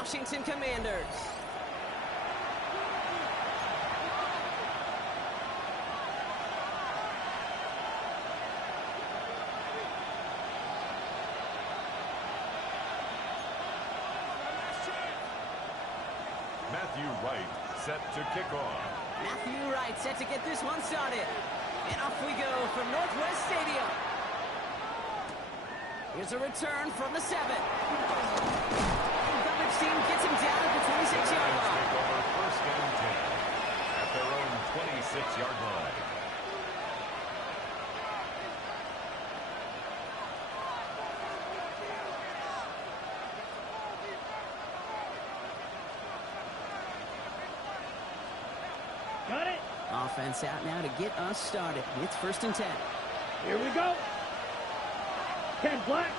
Washington Commanders. Matthew Wright set to kick off. Matthew Wright set to get this one started. And off we go from Northwest Stadium. Here's a return from the 7. The coverage team gets him down at the 26-yard line. Take over first and 10 at their own 26-yard line. Got it. Offense out now to get us started. It's first and 10. Here we go. 10 black.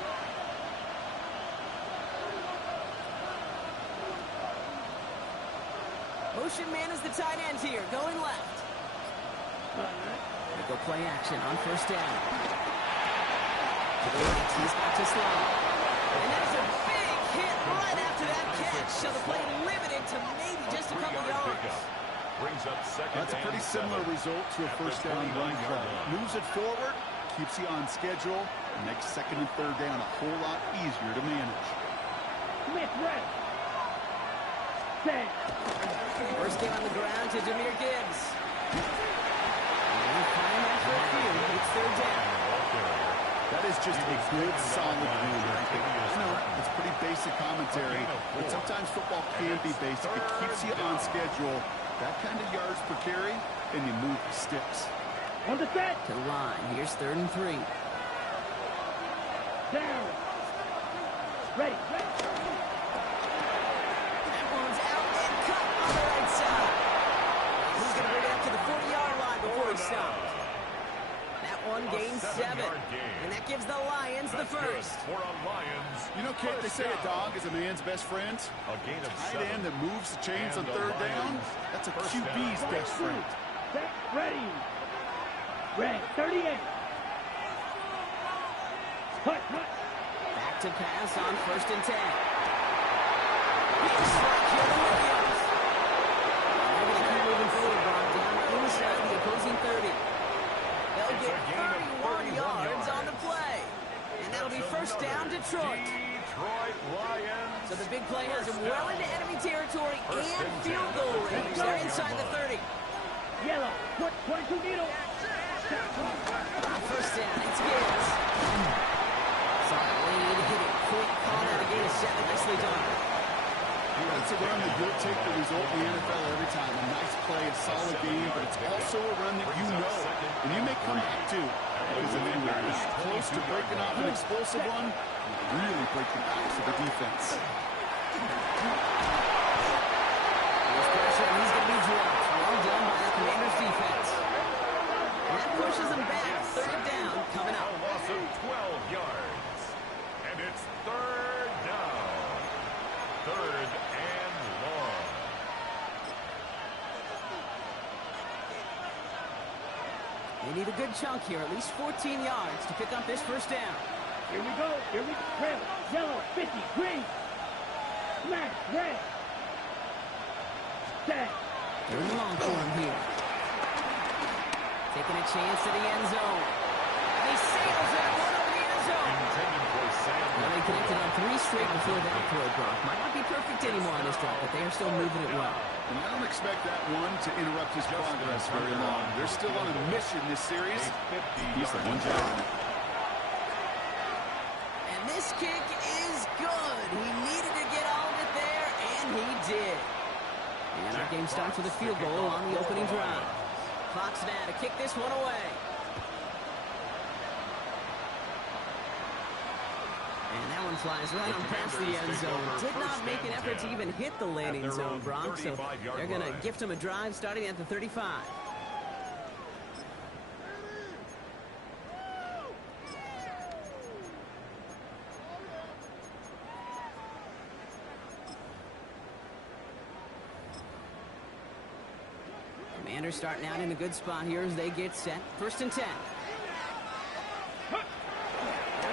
Motion man is the tight end here, going left. They go play action on first down. To the right, he's got to slide. And there's a big hit right after that catch. So the play limited to maybe just a couple yards. Brings up second. That's a pretty similar result to a first down run play. Moves it forward, keeps you on schedule, and makes second and third down a whole lot easier to manage. Smith red. Set. First game on the ground to Jahmyr Gibbs. And fine after a few, it's third down. That is just a good, solid move. I know, it's pretty basic commentary, but sometimes football can be basic. It keeps you on schedule. That kind of yards per carry, and you move the sticks. On the set. To the line. Here's third and 3. Down. Ready. That one's out and cut on the right side. He's going to bring it up to the 40-yard line before he stops. That one gains 7. And that gives the Lions the first. For a Lions. You know, Kate, they say a dog is a man's best friend. A gain of Tight 7. end that moves the chains on And the third down, Lions that's a first QB's down. best friend. Set. Ready. Red. 38. Hut. Back to pass on first and 10. Big strike here to Williams. They're going to keep moving forward, Brock, down inside the opposing 30. They'll It's get a gain of 31 yards on the play. And that'll be first down Detroit. Detroit Lions. So the big play has them well into enemy territory and field goal range. They're inside the 30. Yellow. 22 needle. On first down, it's Gibbs. Saw it lead, hit it quick, caught it, a gain of 7. Nicely done. It's a run that will take the result in the NFL every time. A nice play, a solid game, but it's also a run that you know, and you may come back to. Because if you were this close to breaking off an explosive one, you really break the backs of the defense. There's pressure, and he's going to be dropped. Well done by the Commanders' defense. And that pushes them back. Third down coming A up. loss of 12 yards. And it's third down. Third and long. They need a good chunk here, at least 14 yards to pick up this first down. Here we go. Trail. Yellow. 50. Green. Smash. Red. Set. Third and long for him here. Taking a chance to the end zone. And he sails that one over the end zone. Intended for Sam. Well, they connected on 3 straight before that throw, Brock. Might not be perfect anymore on this drive, but they are still moving it well. And I don't expect that one to interrupt his progress very long. They're still on a mission this series. He's the one job. And this kick is good. He needed to get all of it there, and he did. And our game starts with a field goal on the opening drive. Clock's now to kick this one away. And that one flies right on past the end zone. Did not make an effort to even hit the landing zone, Brock. So they're going to gift him a drive starting at the 35. Commanders starting out in a good spot here as they get set. First and 10.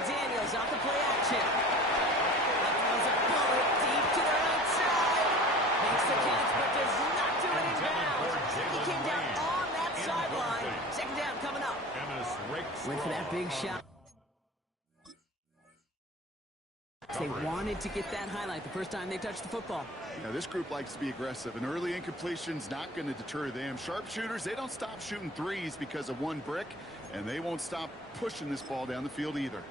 Daniels off the play action. That throws a bullet deep to the right side. big shot. They wanted to get that highlight the first time they touched the football. Now, this group likes to be aggressive, and early incompletion's not going to deter them. Sharpshooters, they don't stop shooting threes because of one brick, and they won't stop pushing this ball down the field either.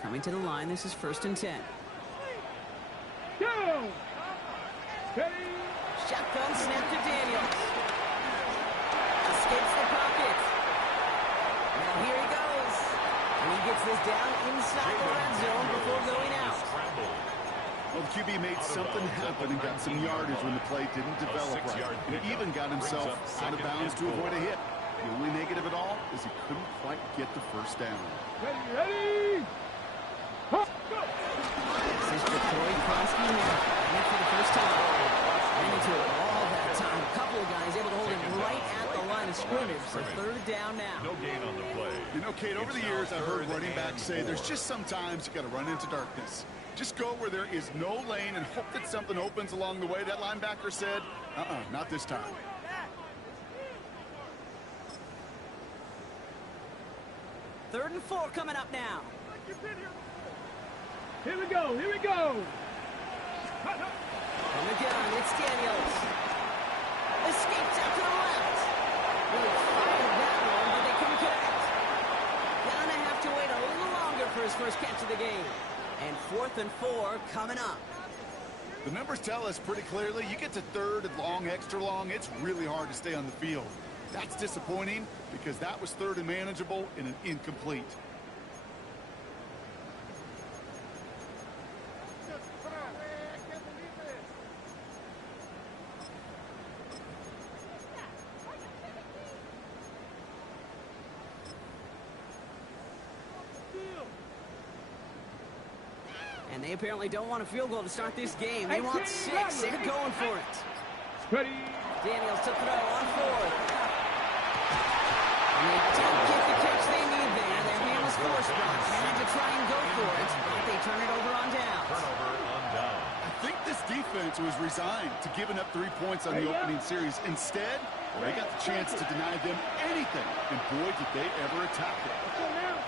Coming to the line, this is 1st and 10. Go! Ready? Shotgun snap to Daniels. Escapes the pocket. Now here he goes. And he gets this down inside the red zone before going out. Well, the QB made something happen and got some yardage when the play didn't develop right. And he even got himself out of bounds to avoid a hit. The only negative at all is he couldn't quite get the first down. Ready? This is Troy Kronsky now. And for the first time. Ran into it all that time. A couple of guys able to hold him right at the line of scrimmage. So 3rd down now. No gain on the play. You know, Kate, over the years, I've heard running backs say there's just sometimes you got to run into darkness. Just go where there is no lane and hope that something opens along the way. That linebacker said, not this time. Third and 4 coming up now. Here we go, here we go! From the gun, it's Daniels. Escapes out to the left. Really fired that one, but they couldn't connect. Gonna have to wait a little longer for his first catch of the game. And 4th and 4 coming up. The numbers tell us pretty clearly, you get to 3rd and long, extra long, it's really hard to stay on the field. That's disappointing because that was 3rd and manageable and an incomplete. And they apparently don't want a field goal to start this game. They want 6. They're going for it. Ready? Daniels to throw on 4th. And they don't get the catch they need there. Their hand was forced back. They had to try and go for it, but they turn it over on downs. Turnover on down. I think this defense was resigned to giving up 3 points on the opening series. Instead, they got the chance to deny them anything, and boy, did they ever attack it. Let's go now.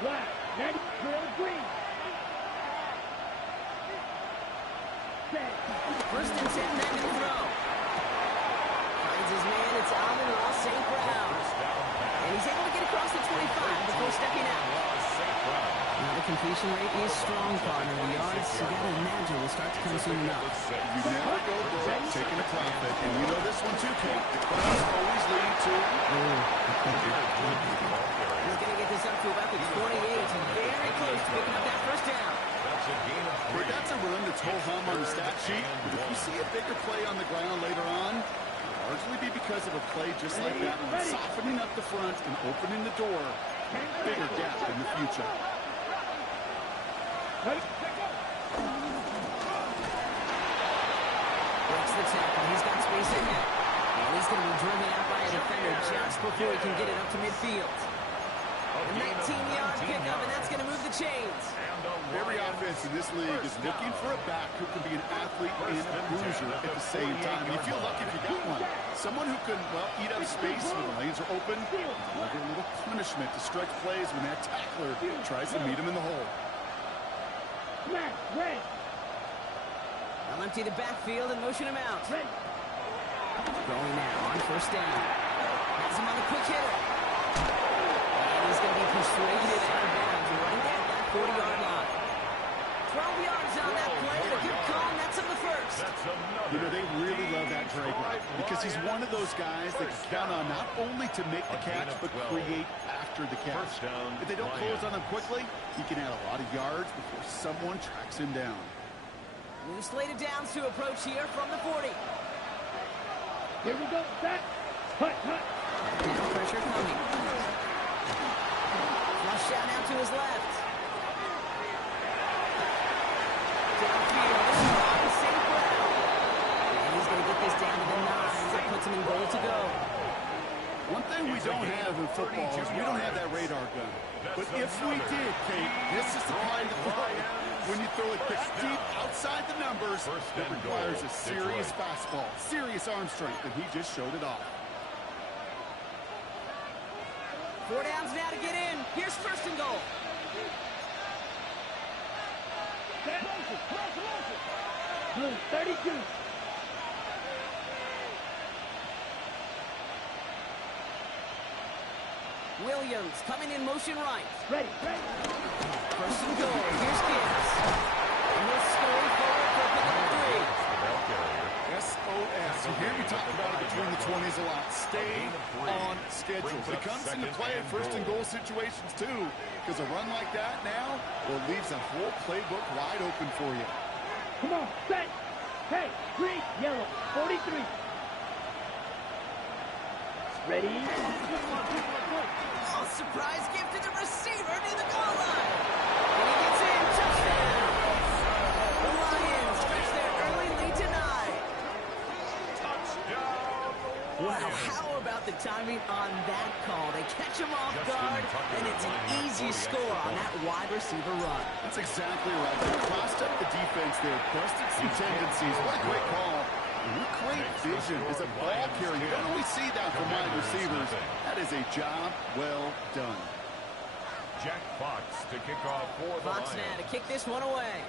Black, ready, green. 1st and 10, then to throw. Finds his man, it's Amon-Ra St. Brown. And he's able to get across the 25 before stepping out. Now the completion rate is strong, partner. The yards, you gotta imagine, will start to come soon enough. You never go broke taking a profit, and you know this one too, Kate. The crowds always lead to... He's gonna get this up to about the 28. Very close to picking up that first down. But that's a run that's ho-hum on the stat sheet. But if you see a bigger play on the ground later on, it'll largely be because of a play just like that one, softening up the front and opening the door. Bigger gap in the future. Breaks the tackle. He's got space ahead. And he's going to be driven out by a defender just before he can get it up to midfield. A 19-yard pickup, and that's going to move the chains. Every offense in this league is looking for a back who can be an athlete and a bruiser at the same time. And you feel lucky if you got one. Someone who can, well, eat up space when the lanes are open, deliver a little punishment to stretch plays when that tackler tries to meet him in the hole. They'll empty the backfield and motion him out. Going now on 1st down. Has him on the quick hitter. And he's going to be persuaded out of bounds right at that 40-yard line. 12 yards on that play. A good call, and that's on the first. You know, they really love that Drake because he's one of those guys that can count on not only to make the catch, but create after the catch. If they don't close on him quickly, he can add a lot of yards before someone tracks him down. New slate of downs to approach here from the 40. Here we go, set, hut. Down pressure coming. Flush out now to his left. Downfield, this is on St. Brown. And he's going to get this down to the 9. That puts him in goal to go. One thing we don't have have in football is we don't have that radar gun. But if we did, Kate, this is the kind of throw. When you throw it that deep outside the numbers, it requires a serious fastball, serious arm strength, and he just showed it off. 4 downs now to get in. Here's first and goal. Blue 32. Williams coming in motion right. Ready, ready. First and goal. Here's Gibbs. And he'll scurry forward for a pickup of 3. SOS. You hear me talk about it between the 20s a lot. Stay on schedule. It comes into play in first and goal situations too, because a run like that now, well, leaves a whole playbook wide open for you. Come on, set. Hey, green, yellow, 43. Ready? Oh, surprise gift to the receiver near the goal line. And he gets in. Touchdown. The Lions stretch their early lead to 9. Wow, how about the timing on that call? They catch him off guard, and it's an easy score on that wide receiver run. That's exactly right. They crossed up the defense there, busted some tendencies. What a great call. What great vision as a ball carrier. You don't always see that from wide receivers. That is a job well done. Jack Fox to kick off for the Fox Lions. now to kick this one away.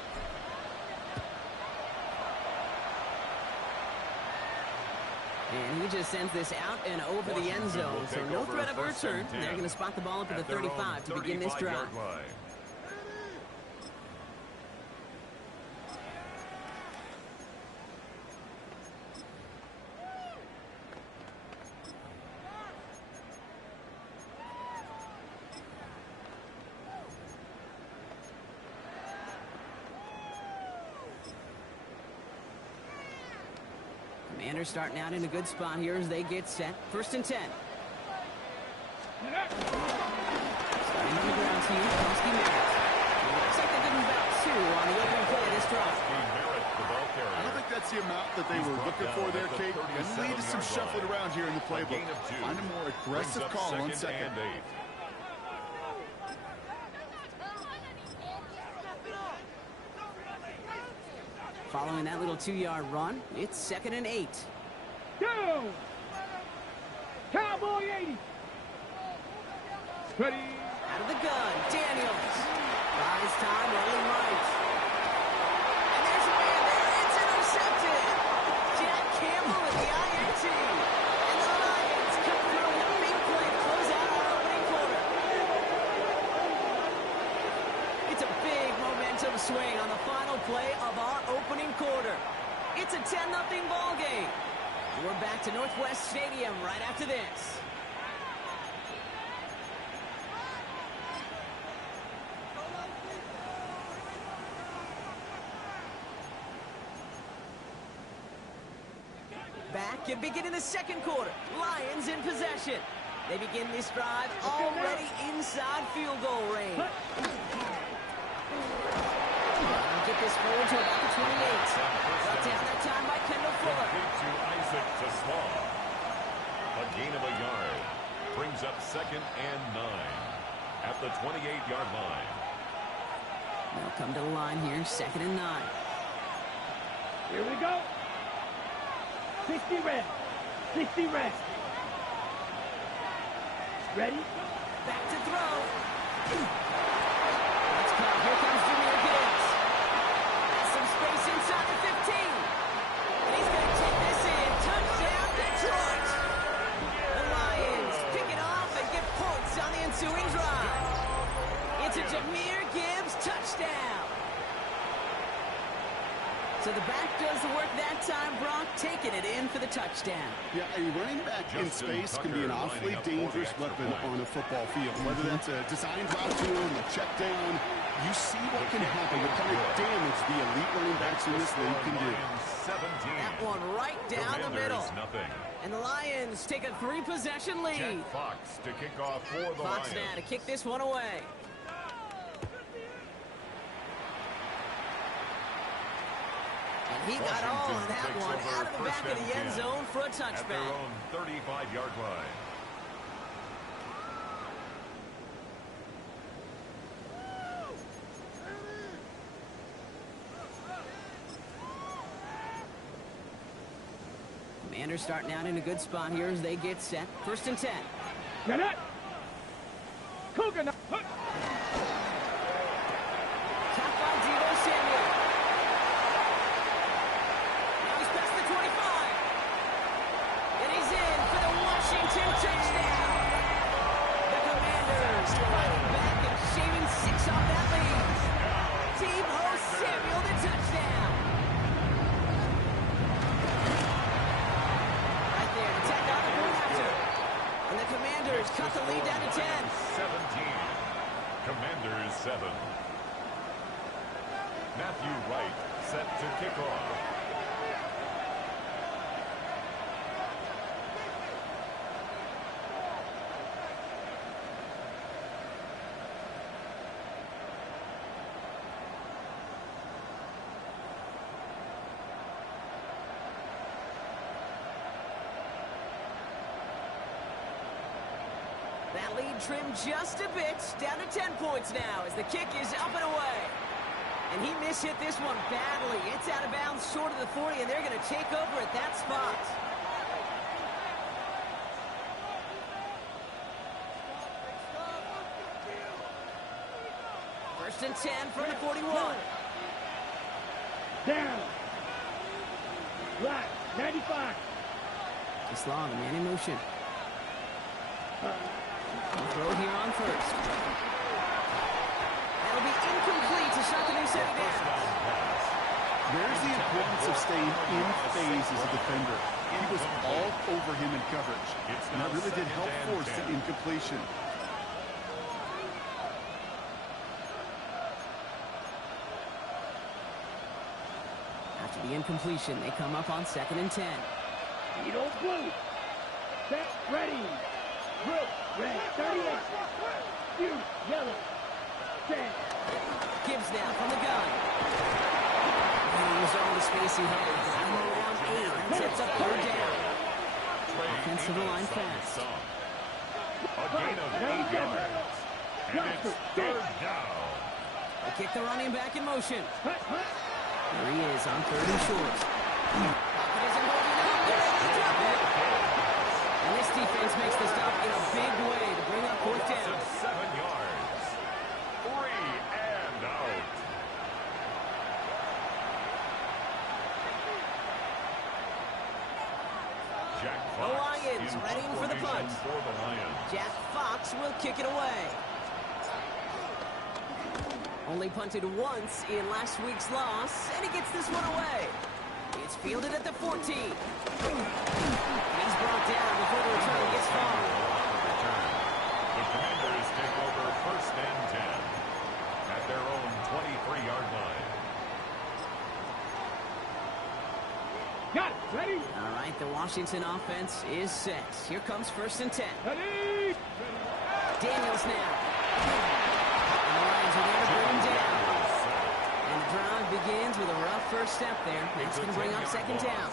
And he just sends this out and over the end zone. So no threat of a return. They're going to spot the ball up at the 35 to begin this drive. Commanders starting out in a good spot here as they get set. First and 10. Starting on the ground team, Kelsey Merritt. Looks like they didn't about 2 on the opening play of this drive. I don't think that's the amount that they were looking for there, Kate. And lead to some shuffling around here in the playbook. Find a more aggressive call on second. Following that little 2-yard run, it's 2nd and 8. Go! Cowboy 80. Ready? Out of the gun, Daniels. Buys time, rolling right. And there's a man there. It's intercepted. Jack Campbell with the INT. And the Lions come through with a big play to close out our opening quarter. It's a big momentum swing on the final play of our opening quarter. It's a 10-0 ball game. We're back to Northwest Stadium right after this. Back and beginning the second quarter. Lions in possession. They begin this drive already inside field goal range. Get this forward to about the 28. Brought down that time by Kendall Fuller. To Isaac Tasslaw. A gain of a yard. Brings up 2nd and 9 at the 28-yard line. They'll come to the line here, 2nd and 9. Here we go. 60 red. 60 red. Ready? Back to throw. Let's go. Here comes Jahmyr Gibbs. Has some space inside the 15. And he's going to take this in. Touchdown, Detroit. The Lions pick it off and get points on the ensuing drive. It's a Jahmyr Gibbs touchdown. So the back does the work that time, Brock, taking it in for the touchdown. Yeah, a running back in space can be an awfully dangerous weapon on a football field. Whether that's a designed route to him, a check down, you see what can happen, what kind of damage the elite running backs in this league can do. That one right down the middle. And the Lions take a 3-possession lead. Jack Fox to kick off for the Fox Lions. now to kick this one away. And he got all of that one out of the back of the end zone for a At their touchback. own 35-yard line. Commanders starting out in a good spot here as they get set. 1st and 10. Get it! Coconut! Caught by Deebo Samuel. Now he's past the 25. And he's in for the Washington touchdown. The Commanders fighting back and shaving 6 off that lead. Deebo Samuel, the touchdown. Right there to tack on the point after. And the Commanders cut the lead down to 10. 17. Commanders 7. Matthew Wright set to kick off. That lead trimmed just a bit, down to 10 points now as the kick is up and away. And he mishit this one badly. It's out of bounds short of the 40, and they're going to take over at that spot. First and 10 from the 41. Down. Right. 95. Just long, the man in motion. Throw here on first. That'll be incomplete to shut the new set down. There's the importance of staying in phase as a defender. He was all over him in coverage, and that really did help force the incompletion. After the incompletion, they come up on 2nd and 10. Edo blue. Set. Ready. Blue. Red. 38. You. Yellow. 10. Gibbs now from the gun. And he used all the space he had. Got him around 8. Sets up 3rd down. Offensive line pass. A gain of 8 yards. And it's 3rd down. They kick the running back in motion. Hut, hut. There he is on 3rd and short. Pocket isn't holding up. They're able to drop it. And this defense makes the stop in a big way to bring up 4th down. 7 yards. 3 and out. Jack The Fox Lions in ready for the formation punt. for the Lions. Jack Fox will kick it away. Only punted once in last week's loss, and he gets this one away. It's fielded at the 14. He's brought down before the return gets far. The Commanders take over 1st and 10 at their own 23-yard line. Got it. Ready. All right, the Washington offense is set. Here comes 1st and 10. Ready. Daniels now. And the Lions are there to bring him down. And the drive begins with a rough first step there. That's going to bring up 2nd down.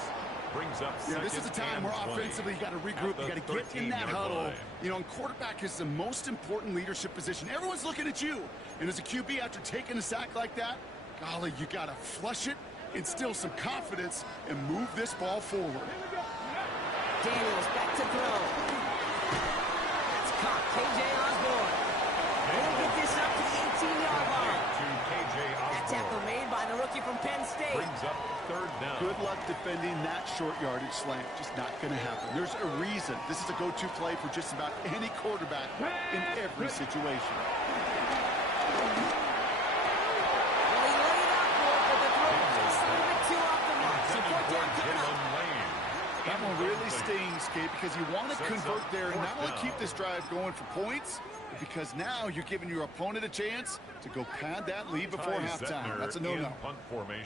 Brings up Yeah, this is a time where offensively you got to regroup, you got to get in that huddle. You know, and quarterback is the most important leadership position. Everyone's looking at you. And as a QB, after taking a sack like that, golly, you got to flush it, instill some confidence, and move this ball forward. Daniels back to throw. That's caught. KJ Osborne. He'll get this up to the 18-yard line. That tackle made by the rookie from Penn State. Brings up 3rd down. Good luck defending that short yardage slant. Just not going to happen. There's a reason. This is a go-to play for just about any quarterback in every situation. Well, he laid out for it, but the throw just a little bit too off the mark. So 4th down coming up. That one really stings, Kate, because you want to convert there and not only keep this drive going for points, but because now you're giving your opponent a chance to go pad that lead before halftime. That's a no-no.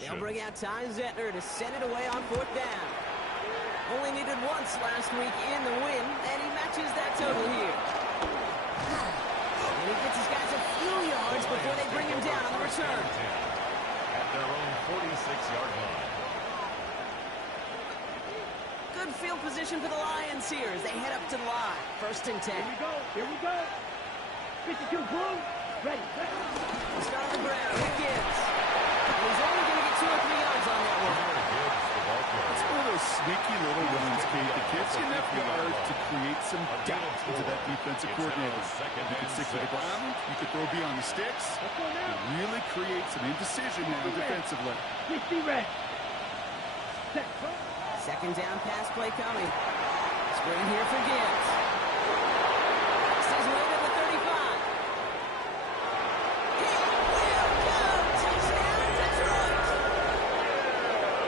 They'll bring out Ty Zettner to send it away on 4th down. Only needed once last week in the win, and he matches that total here. And he gets his guys a few yards before they bring him down on the return. At their own 46-yard line. Good field position for the Lions here as they head up to the line. 1st and 10. Here we go. Here we go. 52 blue. Ready. Start on the ground. Here Gibbs. And he's only going to get 2 or 3 yards on that one. It's one of those sneaky little runs, Kate. to create some doubt into that defensive coordinator. You can stick to the ground. You can throw beyond the sticks. And really create some indecision now defensively. Please be ready. Set. Second down pass play coming. Screen here for Gibbs. Stays away to the 35. He will go! Touchdown, Detroit!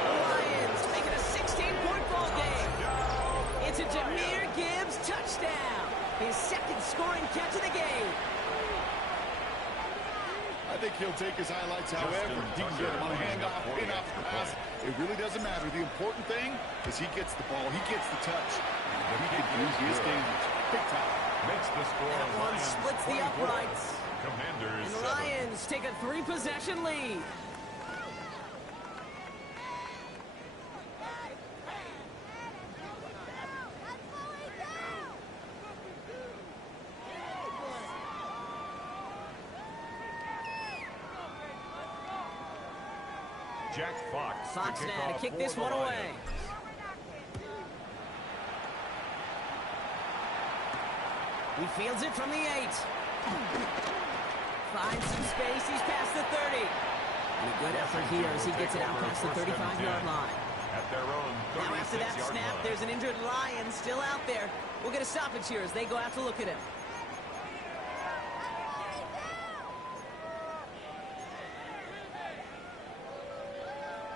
The Lions making a 16-point ball game. It's a Jahmyr Gibbs touchdown. His second scoring catch of the game. I think he'll take his highlights however he can get him on a handoff, in-off pass. It really doesn't matter. The important thing is he gets the ball, he gets the touch, and he can use his damage. Big time. Makes the score. That one Lions splits the 24, uprights. Commanders And the 7. Lions take a 3-possession lead. Jack Fox, Fox to kick now to off kick for this the one away. Lions. He fields it from the 8. Finds some space. He's past the 30. And a good effort here as he gets it out past the 35-yard line. At their own Now after that 36-yard snap, line. there's an injured Lion still out there. We'll get a stoppage here as they go out to look at him.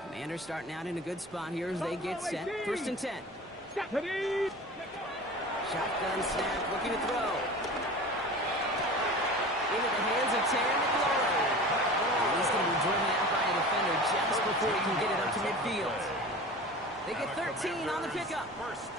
Commanders starting out in a good spot here as they get set. First and 10. Stephanie. Shotgun snap, looking to throw. Into the hands of Terry McLaurin. He's going to be driven out by a defender just before he can get it up to midfield. They get 13 on the pickup.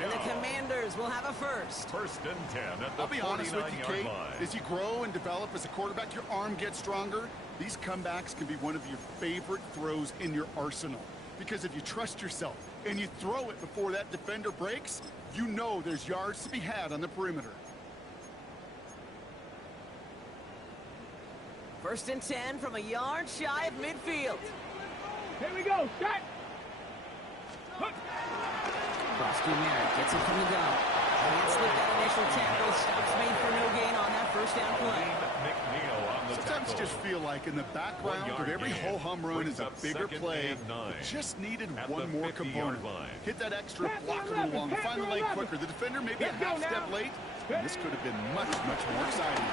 And the Commanders will have a first. First and 10 at the I'll be honest with you, 49-yard Kate. line. As you grow and develop as a quarterback, your arm gets stronger. These comebacks can be one of your favorite throws in your arsenal. Because if you trust yourself and you throw it before that defender breaks, you know there's yards to be had on the perimeter. First and 10 from a yard shy of midfield. Here we go. Shot. Brosky Merritt gets it from the gun. Can't slip that initial tackle. Stops made for no gain on that first down play. McNeil on the Sometimes you tackle. just feel like in the background of every ho-hum run is a bigger play. It just needed one more component. Hit that extra block a little longer, find the lane quicker. The defender maybe a half step late, and this could have been much, much more exciting.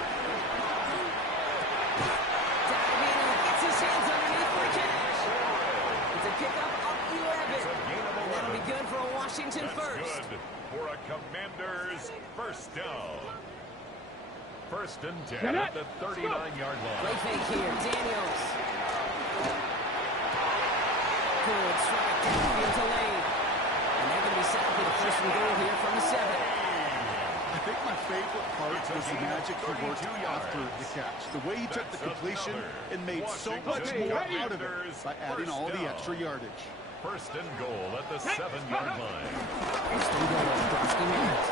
Diving and gets his hands underneath for a catch. It's a pickup up 11. And that'll be good for a Washington first. Good for a Commanders first down. First and 10 at the 39-yard Play line. fake here. Daniels. Good strike downfield to Lane. And they're going to be set for the first and goal here from the 7. I think my favorite part was the magic he worked after the catch. The way he took the completion and made so much more out of it by adding all the extra yardage. First and goal at the 7-yard line. First and goal. Brosky Merritt.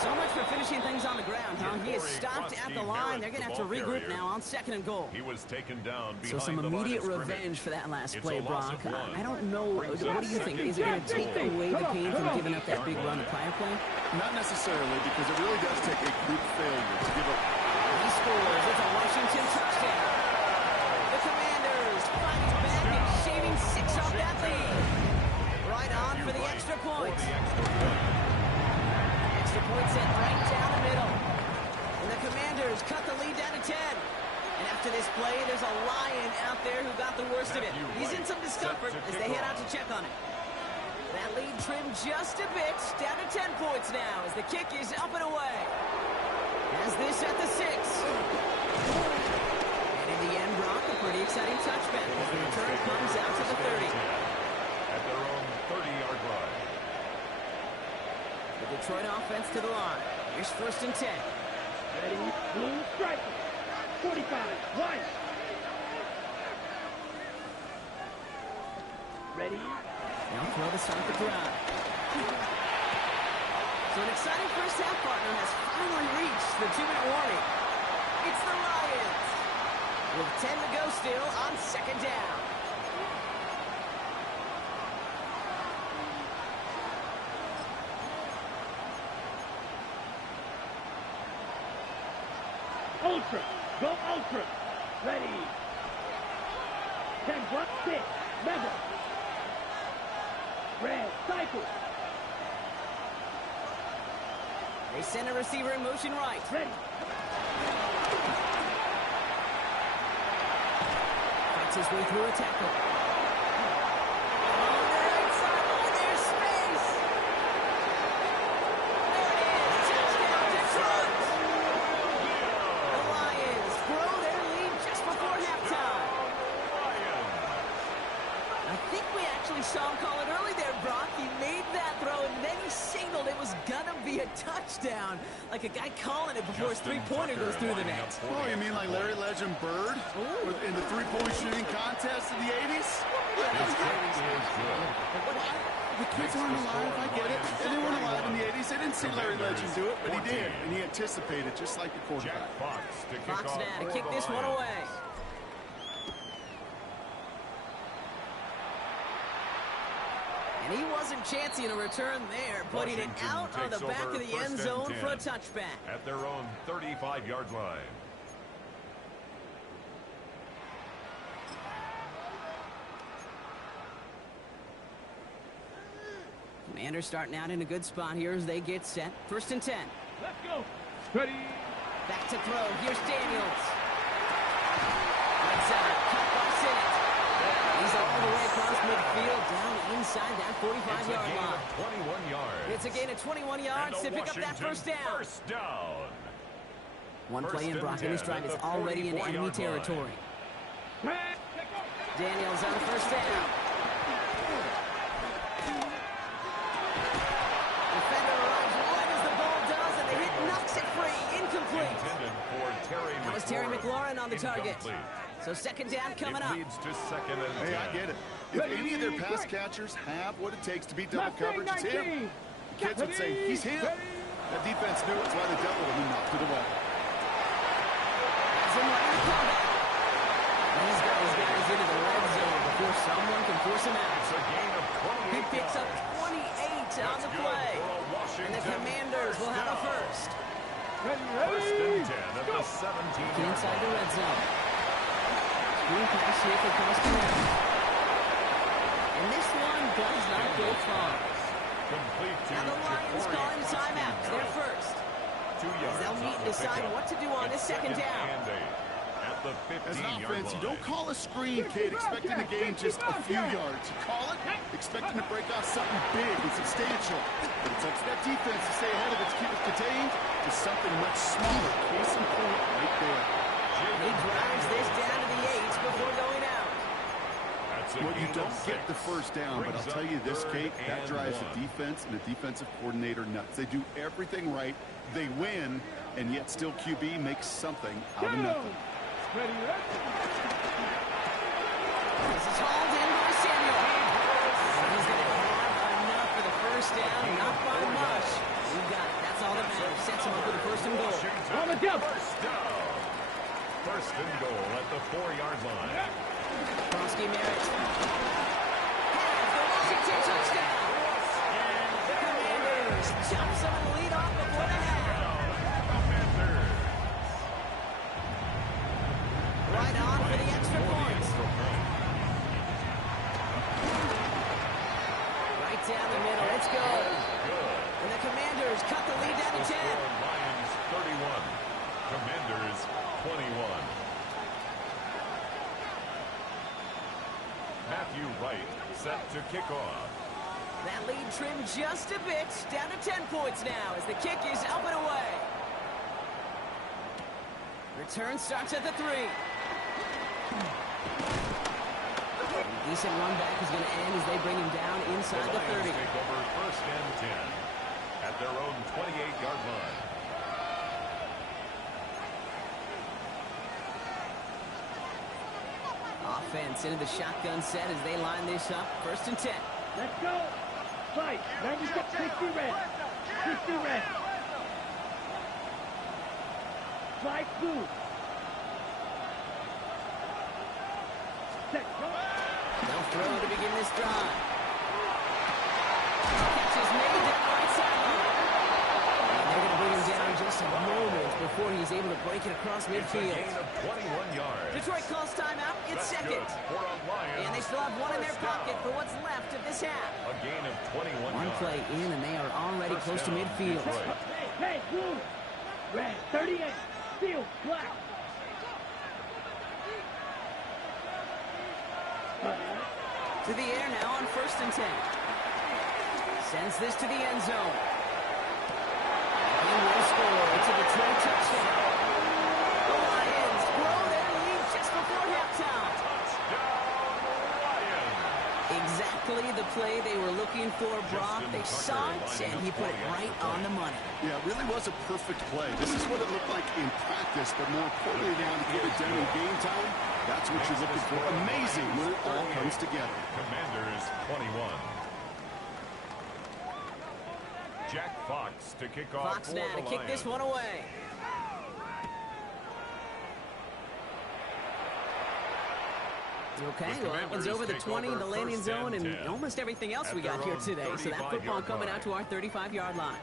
So much for finishing things on the ground, huh? He is stopped at the line. They're going to have to regroup now on second and goal. He was taken down behind So some the line of immediate scrimmage. revenge for that last It's play, a loss Brock. of one. I don't know. What Brings do up you think? second Is it going to and take goal away the pain from giving up that 32-yard big run line. the prior play? Not necessarily, because it really does take a group failure to give up. He scores. It's a Washington touchdown. The Commanders fighting back and shaving 6 off that lead. Right on for the extra point. Extra point set right down the middle. And the Commanders cut the lead down to 10. And after this play, there's a Lion out there who got the worst of it. He's in some discomfort as they head out to check on him. That lead trimmed just a bit, down to 10 points now as the kick is up and away. Has this at the 6. And in the end, Brock, a pretty exciting touchback as the return comes out to the 30. At their own 30-yard line. The Detroit offense to the line. Here's first and 10. Ready. Blue strike. 45. One. Ready. Now throw to start the drive. So an exciting first half, partner, has finally reached the 2-minute warning. It's the Lions with 10 to go still on second down. Ultra. Go Ultra. Ready. 10 block 6. Mega. Red. Cycle. They send a receiver in motion right. Ready. Fights his way through a tackle. On the right side. Oh, there's space. There it is. Touchdown, Detroit. The Lions grow their lead just before halftime. I think we actually saw him call it early there, Brock. He made that throw, and then he signaled it was gonna be a touchdown. Like a guy calling it before his three-pointer goes through the net. Oh, you mean like Larry Legend Bird in the three-point shooting contest in the 80s? The kids aren't alive, I get it. They weren't alive in the 80s. They didn't see Larry Legend do it, but he did. And he anticipated, just like the quarterback. Fox now to kick this one away. And he wasn't chancing a return there, putting it out on the back of the end zone for a touchback. At their own 35-yard line. Commanders starting out in a good spot here as they get set. 1st and 10. Let's go. Ready. Back to throw. Here's Daniels. Right side. Cut by Sinnott. He's all the way across midfield, down inside that 45-yard line. 21 yards. It's a gain of 21 yards to pick up that first down. First down. One play in, Brock, and this drive is already in enemy territory. Daniels on the first down. Defender arrives right as the ball does, and the hit knocks it free. Incomplete. That was Terry McLaurin on the target. So 2nd down coming up. Leads to 2nd and 10. Hey, I get it. If any of their pass catchers have what it takes to beat double coverage, it's him. The kids would say, he's him. That defense knew it's why they doubled him and knocked it away. Has him ready to come back. These guys into the red zone before someone can force him out. It's a gain of 28 He picks up 28 on the play. And the Commanders will have a first. First and 10 at the 17. Inside the red zone. Screen pass here for Coscarelli. And this one does not go far. Complete to Now the Lions calling timeout. They're first. 2 yards. They'll meet and decide what to do on this 2nd down. At the 15-yard As an offense, you line. don't call a screen, kid, expecting to gain just a few yards. You call it expecting to break off something big and substantial. But it's up to that defense to stay ahead of it, to keep it contained to something much smaller. Case in point right there. He drives this down to the 8 before going out. Well, you don't get the first down, but I'll tell you this, Kate, that drives the defense and the defensive coordinator nuts. They do everything right. They win, and yet still QB makes something out of nothing. This is hauled in by Samuel. He's going to have enough for the first down, not by much. We've got it. That's all that matters. Sets him up with a 1st and goal. On the jump. First down. 1st and goal at the 4-yard line. Kronsky Merritt. Has the Washington touchdown. The Commanders jump some of the lead off before the half. Right on for the extra point. Right down the middle. Let's go. And the Commanders cut the lead down to 10. Lions 31. Commanders 21. Matthew Wright set to kick off. That lead trimmed just a bit. Down to 10 points now as the kick is up and away. Return starts at the 3. Decent run back is going to end as they bring him down inside the 30. Take over 1st and 10 at their own 28-yard line. Offense into the shotgun set as they line this up. 1st and 10. Let's go. Fight. 96, 60 red. 60 red. Flight blue. Set. They'll throw to begin this drive. Catch is made down the right sideline. And they're going to bring him down just a moment before he's able to break it across midfield. It's a gain of 21 yards. Detroit calls timeout. It's That's second. good for a Lions. And they still have one in their First pocket down. for what's left of this half. A gain of 21 One yards. play in, and they are already First close to down, midfield. Detroit. Hey, blue. Red 38. Field, black. To the air now on 1st and 10. Sends this to the end zone. He will score. It's a Detroit touchdown. The Lions grow their lead just before halftime. Touchdown, Lions. Exactly the play they were looking for, Brock. They saw it, and he put it right on the money. Yeah, it really was a perfect play. This is what it looked like in practice, but more importantly now to get it done in game time, that's what you're looking for. Amazing when it all comes together. Commanders 21. Jack Fox to kick off Fox for now the to kick this Lions. one away. Okay, The well, that one's Commanders over the take 20, over the landing first zone, and and 10 almost everything else at we got their here own today. So that 35-yard football coming line. out to our 35-yard line.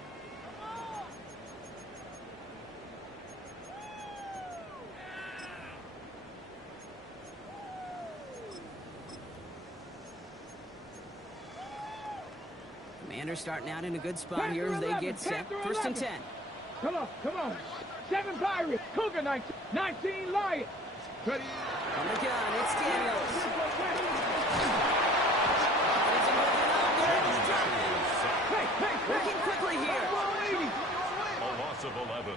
Commanders starting out in a good spot here as they get set. 1st and 10. Come on, come on. 7 Pirates. Cougar 19. 19 Lions. Ready? On the gun, it's Daniels. Working quickly here. A loss of 11.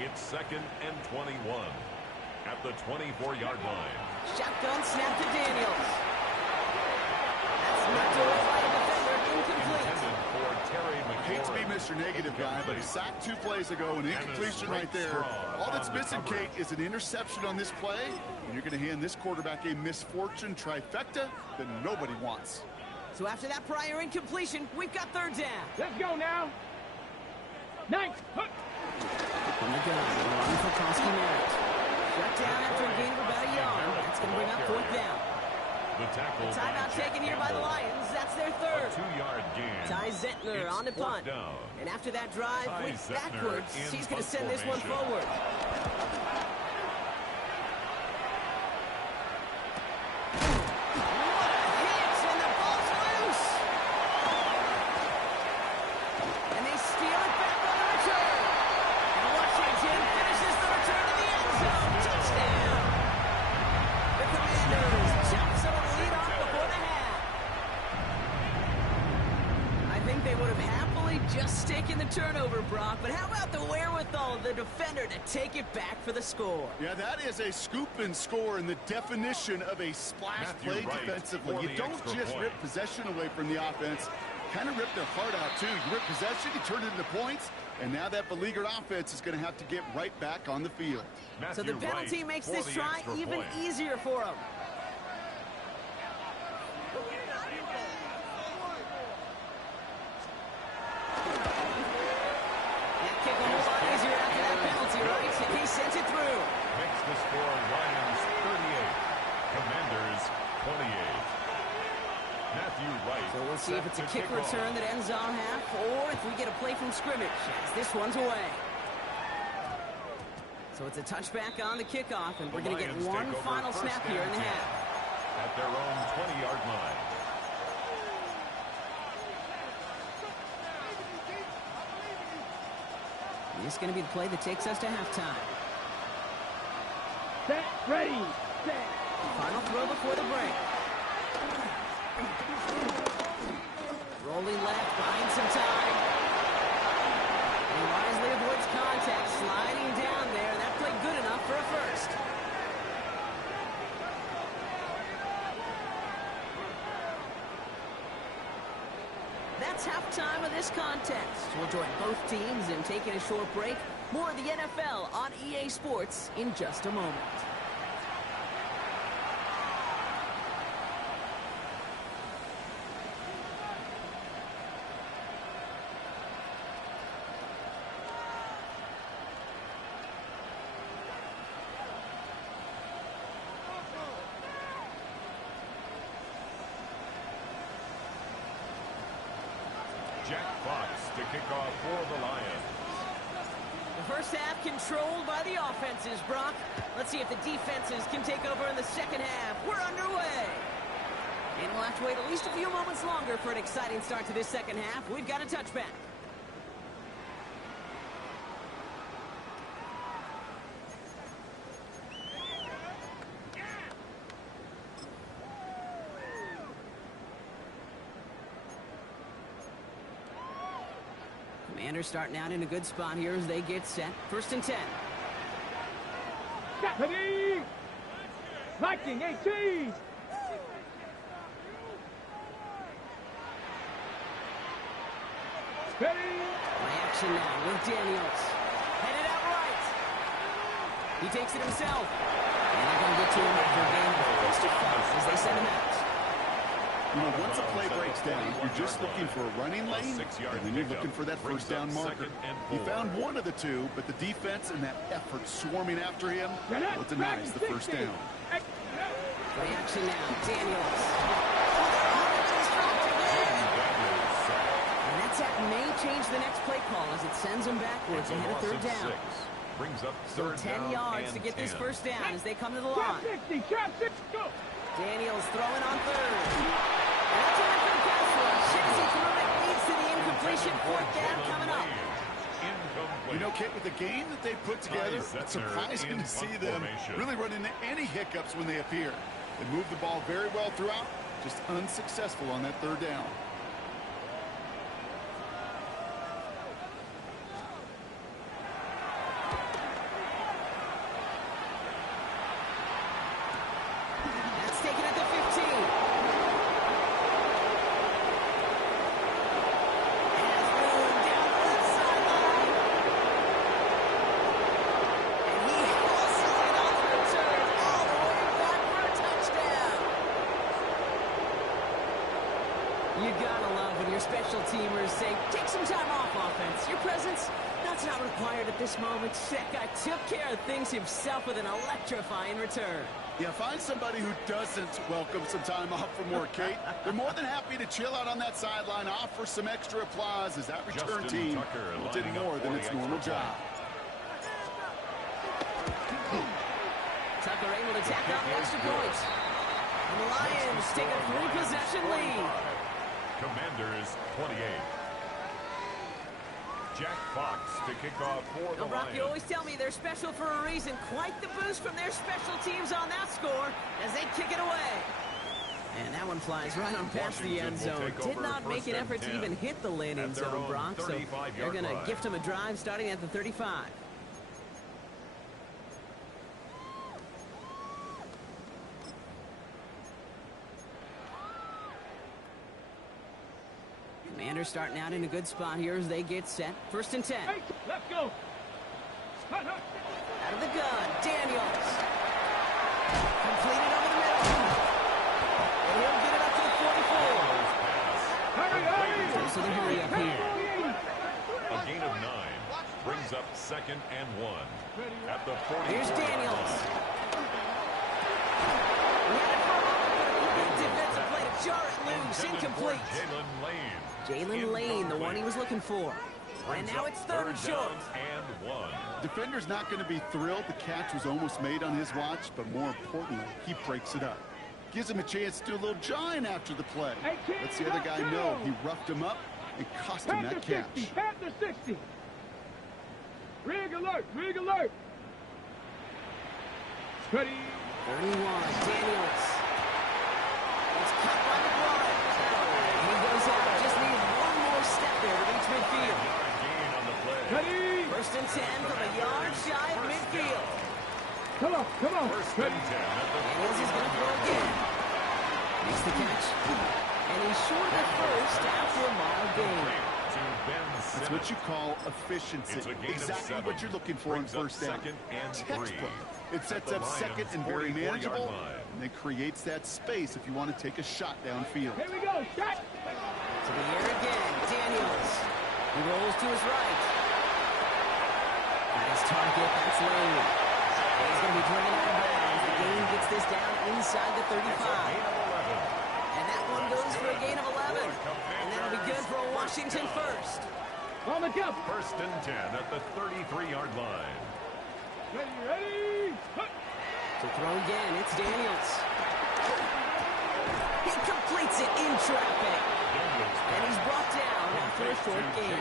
It's 2nd and 21 at the 24-yard line. Shotgun snap to Daniels. That's knocked away by a defender. Incomplete. Intended for Terry I hate to be McLaurin. Mr. Negative guy, but a sack 2 plays ago, an incompletion right there. All that's missing, Kate, is an interception on this play, and you're going to hand this quarterback a misfortune trifecta that nobody wants. So after that prior incompletion, we've got 3rd down. Let's go now. 9. On the gun, run for Koski-Merritt. Shut down after a gain of about a yard. That's going to bring up 4th down. The tackle by Timeout Jack taken here by the Campbell. Lions. That's their A 3rd. 2-yard gain. Ty Zentner It's on the 4th punt. down. And after that drive, Ty went Zentner backwards. in He's going to punt send this one formation. forward. Just taking the turnover, Brock, but how about the wherewithal of the defender to take it back for the score? Yeah, that is a scoop and score in the definition of a splash Matthew play Wright defensively. for You the don't extra just point. rip possession away from the offense, kind of rip their heart out too. You rip possession, you turn it into points, and now that beleaguered offense is going to have to get right back on the field. So the Matthew penalty Wright makes for this the try extra even point. easier for him. That kick a whole lot easier after that penalty, right? And he sends it through. Makes the score Lions 38, Commanders 28. Matthew Wright. So we'll see if it's a set to kick kick off. return that ends on half, or if we get a play from scrimmage, as this one's away. So it's a touchback on the kickoff, and we're going to get Lions one take over final first snap here in and the 10 half. at their own 20-yard line. This is going to be the play that takes us to halftime. Set, ready, set. Final throw before the break. Rolling left, buying some time. He wisely avoids contact, sliding down there. That played good enough for a first. That's halftime of this contest. We'll join both teams in taking a short break. More of the NFL on EA Sports in just a moment. Jack Fox to kick off for the Lions. The first half controlled by the offenses, Brock. Let's see if the defenses can take over in the second half. We're underway. And we'll have to wait at least a few moments longer for an exciting start to this second half. We've got a touchback. Commanders starting out in a good spot here as they get set. 1st and 10. Ready! Viking 18! Ready! Play action now with Daniels. Headed out right. He takes it himself. And they're going to get to him after a game of close to 5 as they send him out. You know, once a play breaks down, you're just looking for a running lane, and then you're looking for that first down marker. He found one of the two, but the defense and that effort swarming after him, well, it denies the first down. Play action now, Daniels. And that sack may change the next play call as it sends them backwards ahead of 3rd down. Brings up So 3rd 10 down yards and to get this 10. first down as they come to the Trap line. 60! Trap 60! Go! Daniels throwing on 3rd. And that's an effort pass rush. Shazy through it, leads to the incompletion. 4th down coming up. You know, Kit, with the game that they put together, it's surprising to see them really run into any hiccups when they appear. They move the ball very well throughout, just unsuccessful on that 3rd down. That's taken at the 15. Has room down the left sideline. And he hustles it on the return all the way back for a touchdown. You gotta love when your special teamers say, take some time off offense. Your presence, that's not required at this moment. That guy took care of things himself with an electrifying return. Yeah, find somebody who doesn't welcome some time off from work, Kate. They're more than happy to chill out on that sideline, offer some extra applause as that return team did more than its normal job. Tucker able to tack out the extra point. And the Lions take a 3-possession lead. Commanders 28. Jack Fox to kick off for the Now, Brock, you Lions. always tell me they're special for a reason. Quite the boost from their special teams on that score as they kick it away. And that one flies right on past the end zone. Did not make an effort to even hit the landing zone, Brock. So they're going to gift him a drive starting at the 35. Commanders starting out in a good spot here as they get set. 1st and 10. Hey, let's go! Hut, hut. Out of the gun, Daniels. Completed over the middle. And he'll get it up to the 44. Hurry, hurry! So the hurry up here. A gain of 9 brings up 2nd and 1 at the 40. Here's Daniels. He had it for a moment, but a big defensive play to jar it loose. Incomplete. Jalen Lane. Jalen Lane, the one he was looking for. And now it's 3rd and short. And 1. Defender's not going to be thrilled the catch was almost made on his watch, but more importantly, he breaks it up. Gives him a chance to do a little jawing after the play. Lets the other guy know he roughed him up and cost him that catch. 60, Panther 60. Rig alert, rig alert. Ready. 31, Daniels. It's cut by McBride. And he goes out. Just needs one more step there to reach midfield. Gain on the play. Ready. 1st and 10 from a yard shy of midfield. Come on, come on. First Ready. and 10 at the Daniels is going to throw again. Makes the catch. And he's short of the first after a mile gain. to Ben That's Simmons. what you call efficiency. It's a gain of Exactly 7. what you're looking for in Brings up 1st down. 2nd and 3. Textbook. It At sets the up 2nd Lions' and very 44-yard manageable, line. and it creates that space if you want to take a shot downfield. Here we go, shot. To the air again, Daniels. He rolls to his right. Got his target, that's Lane. And he's going to be bringing out of bounds. The game gets this down inside the 35. Gain of 11. And that one goes for a gain of 11. And that'll be good for a Washington first. On the jump. First and 10 at the 33-yard line. Ready. Hut. To throw again, it's Daniels. He completes it in traffic. And he's brought down after a short gain.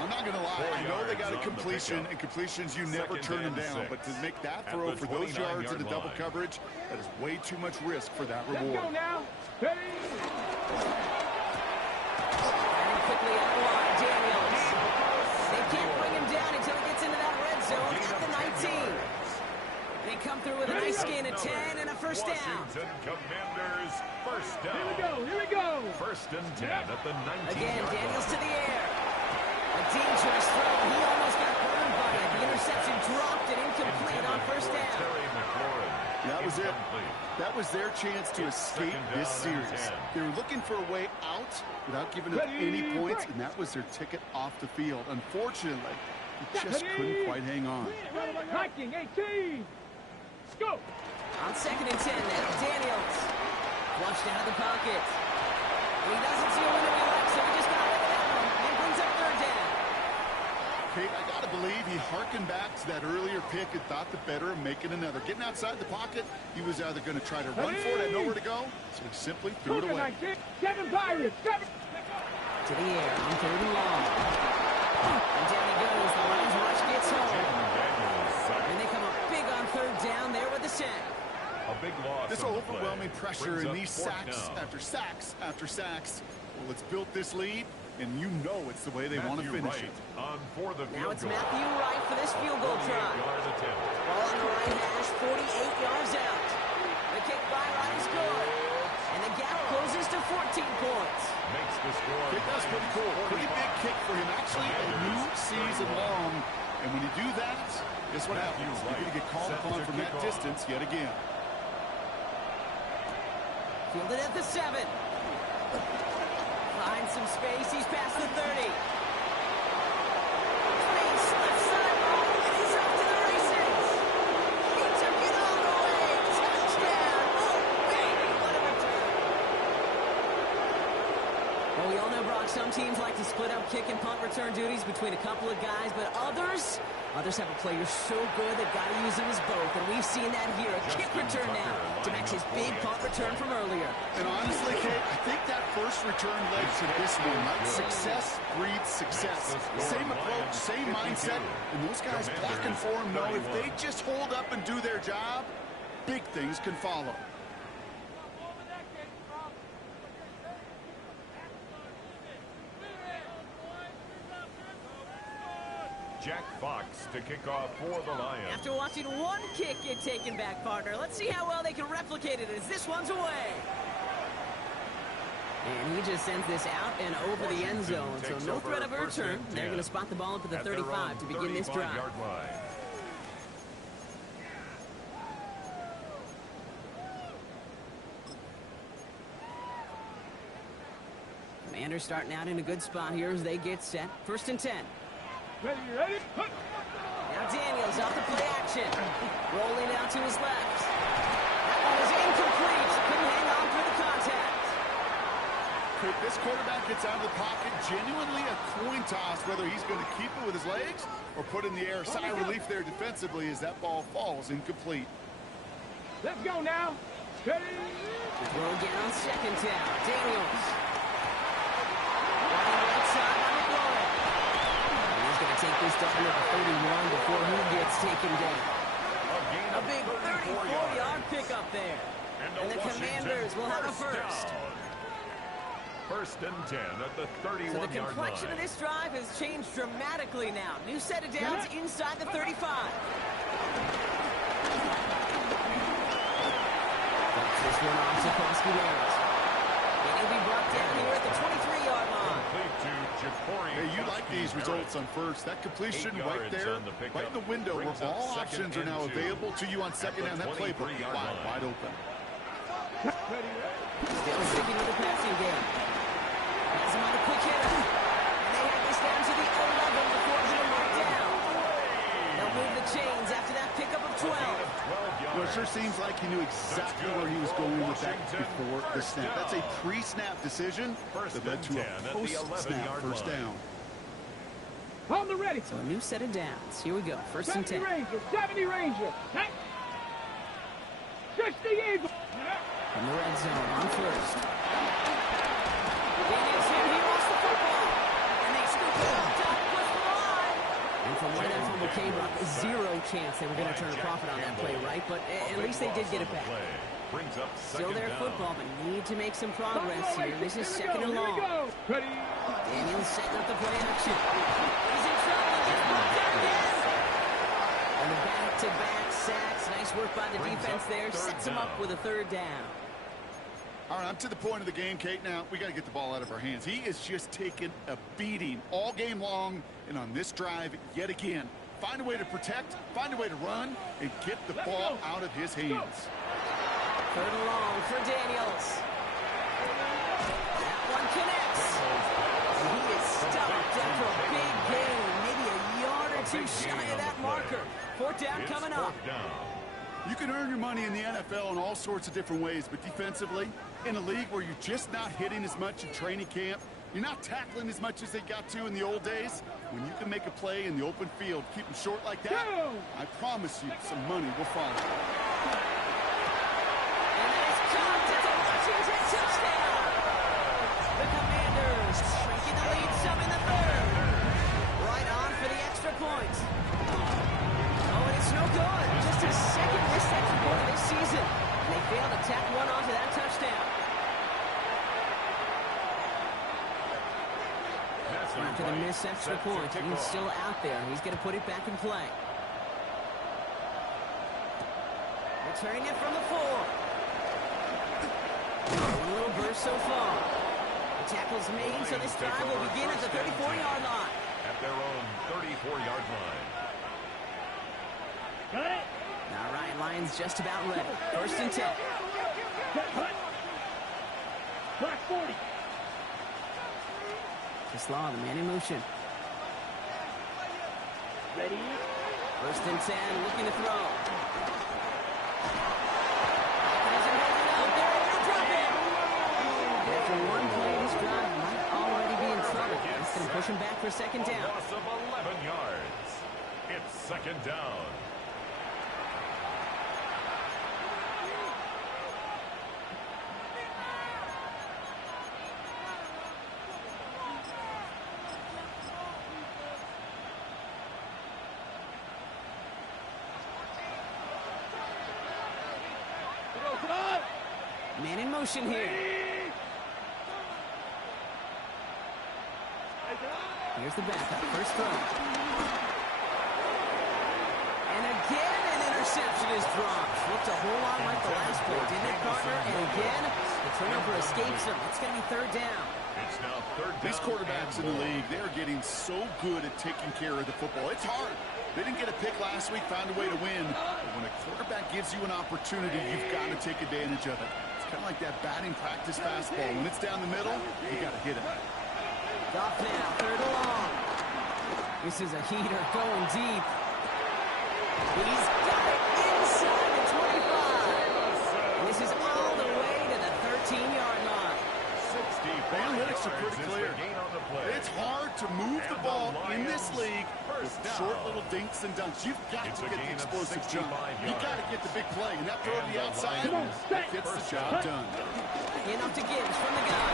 I'm not going to lie. I know they got a completion, and completions, you never turn them down. But to make that throw for those yards in the double coverage, that is way too much risk for that reward. Let's go now. Ready. And quickly out wide, Daniels. They can't bring him down until he gets into that red zone at the 19. They come through with a nice gain of 10 and a first down. Washington Commanders first down. Here we go. First and 10 at the 19. Again, Daniels to the air. A dangerous throw. He almost got burned by it. The interception dropped and incomplete on first down. Terry McLaurin. That was it. That was their chance to escape this series. They were looking for a way out without giving up any points, and that was their ticket off the field. Unfortunately, they just couldn't quite hang on. Hiking 18. Let's go. On second and 10 now, Daniels. Flushed out of the pocket. And he doesn't see a winner he likes, so he just got rid of that one. And brings up third down. Kate, I got to believe he harkened back to that earlier pick and thought the better of making another. Getting outside the pocket, he was either going to try to run for it, had nowhere to go, so he simply threw it away. 7 Pirates. 7. To the air on third and long. And down he goes. The Lions rush gets home. And they come up big on third down there with the sack. A big loss. This overwhelming pressure and these sacks down. after sacks after sacks. Well, it's built this lead, and you know it's the way they want to finish it. On for the Now field it's goal. Matthew Wright for this field goal try. 48-yard attempt. Ball on the right hash, 48 yards out. The kick by Wright is good. And the gap closes to 14 points. Makes the score. Kick, that's pretty cool. Pretty big kick for him. Actually, a new season long. And when you do that, guess what happens? You're going to get called upon from that distance yet again. Fielded at the 7. Finds some space. He's past the 30. Space, left sideline, and he's off to the races. He took it all the way. Touchdown. Oh, baby, what a return. Well, we all know, Brock, some teams like to split up kick and punt return duties between a couple of guys, but others have a player so good they've got to use them as both, and we've seen that here. A kick return now to match his big punt return from earlier. And honestly, Kate, I think that first return led to this one, right? Success breeds success. Same approach, same mindset, and those guys blocking for him know if they just hold up and do their job, big things can follow. Jack Fox to kick off for the Lions. After watching one kick get taken back, partner, let's see how well they can replicate it as this one's away. And he just sends this out and over the end zone, so no threat of a return. They're going to spot the ball up at the 35 to begin this drive. Commanders starting out in a good spot here as they get set. First and 10. Ready. Now Daniels off the play action. Rolling out to his left. That one was incomplete. Couldn't hang on through the contact. This quarterback gets out of the pocket, genuinely a coin toss, whether he's going to keep it with his legs or put in the air. Sigh of relief there defensively as that ball falls incomplete. Let's go now. Ready. Throw again on second down. Daniels. Running right side on McLaurin. And he's going to take this down to the 31 before he gets taken down. A big 34-yard pickup there. And the Commanders will have a first. First and 10 at the 31-yard line. So the complexion of this drive has changed dramatically now. New set of downs inside the 35. That's this one on Sikorsky Barrett. And he'll be brought down here at the 23-yard line. Hey, you like these results on first. That completion right there, right in the window where all options are now available to you on second down. That playbook wide open. Still sticking with the passing game. Has him on a quick hitter. And they have this down to the 11 before being marked down. They'll move the chains after that pickup of 12. Well, it sure seems like he knew exactly where he was going with that before the snap. That's a pre-snap decision that led to a post-snap first down. On the ready. So a new set of downs. Here we go. First and 10. 70 Ranger. 60 Eagle. From the red zone on first. Daniels here. He lost the football. And they scoop it up top. Push the line. And from where that fumble came up, zero chance they were going to turn a profit on that play, right? But at least they did get it back. Still their football, but need to make some progress here. This is second and long. Daniels setting up the play action. He's in trouble. He gets brought down again. And the back-to-back sacks. Nice work by the defense there. Sets him up with a third down. All right, I'm to the point of the game, Kate. Now, we got to get the ball out of our hands. He is just taking a beating all game long, and on this drive, yet again. Find a way to protect, find a way to run, and get the ball out of his hands. Third and long for Daniels. That one connects. And he is stopped after a big gain. Maybe a yard or two shy of that marker. Fourth down coming up. You can earn your money in the NFL in all sorts of different ways, but defensively, in a league where you're just not hitting as much in training camp, you're not tackling as much as they got to in the old days, when you can make a play in the open field, keep them short like that, I promise you some money will follow. And that is caught. It's a Washington touchdown. The Commanders shrinking the lead some in the third. Right on for the extra point. Oh, and it's no good. Just his second missed extra point of this season. And they failed to tack one onto that touchdown. After the missed extra point, he's still out there. He's going to put it back in play. Returning it from the 4. A little burst so far. The tackle's made, so this drive will begin at the 34-yard line. At their own 34-yard line. Got it. All right, Lions just about ready. First and 10. Cut. Clock 40. Slaw, the man in motion. Ready. First and 10, looking to throw. After one play, this drive might already be in trouble. It's going to push him back for second down. A loss of 11 yards. It's second down. Man in motion here. Here's the backup. First throw. And again, an interception is dropped. Looked a whole lot like the last play, didn't it, Carter? And again, the turnover escapes him. It's going to be third down. It's now third down. These quarterbacks in the league, they are getting so good at taking care of the football. It's hard. They didn't get a pick last week, found a way to win. But when a quarterback gives you an opportunity, you've got to take advantage of it. It's kind of like that batting practice fastball. When it's down the middle, you got to hit it. Goff now, third and long. This is a heater going deep. He's got it inside the 25. This is all the way to the 13-yard line. Analytics are pretty clear. It's hard to move the ball in this league with short little dinks and dunks. You've got to get the explosive jump. You've got to get the big play. And that throw to the outside, that gets the job done. Hand off to Gibbs from the gun.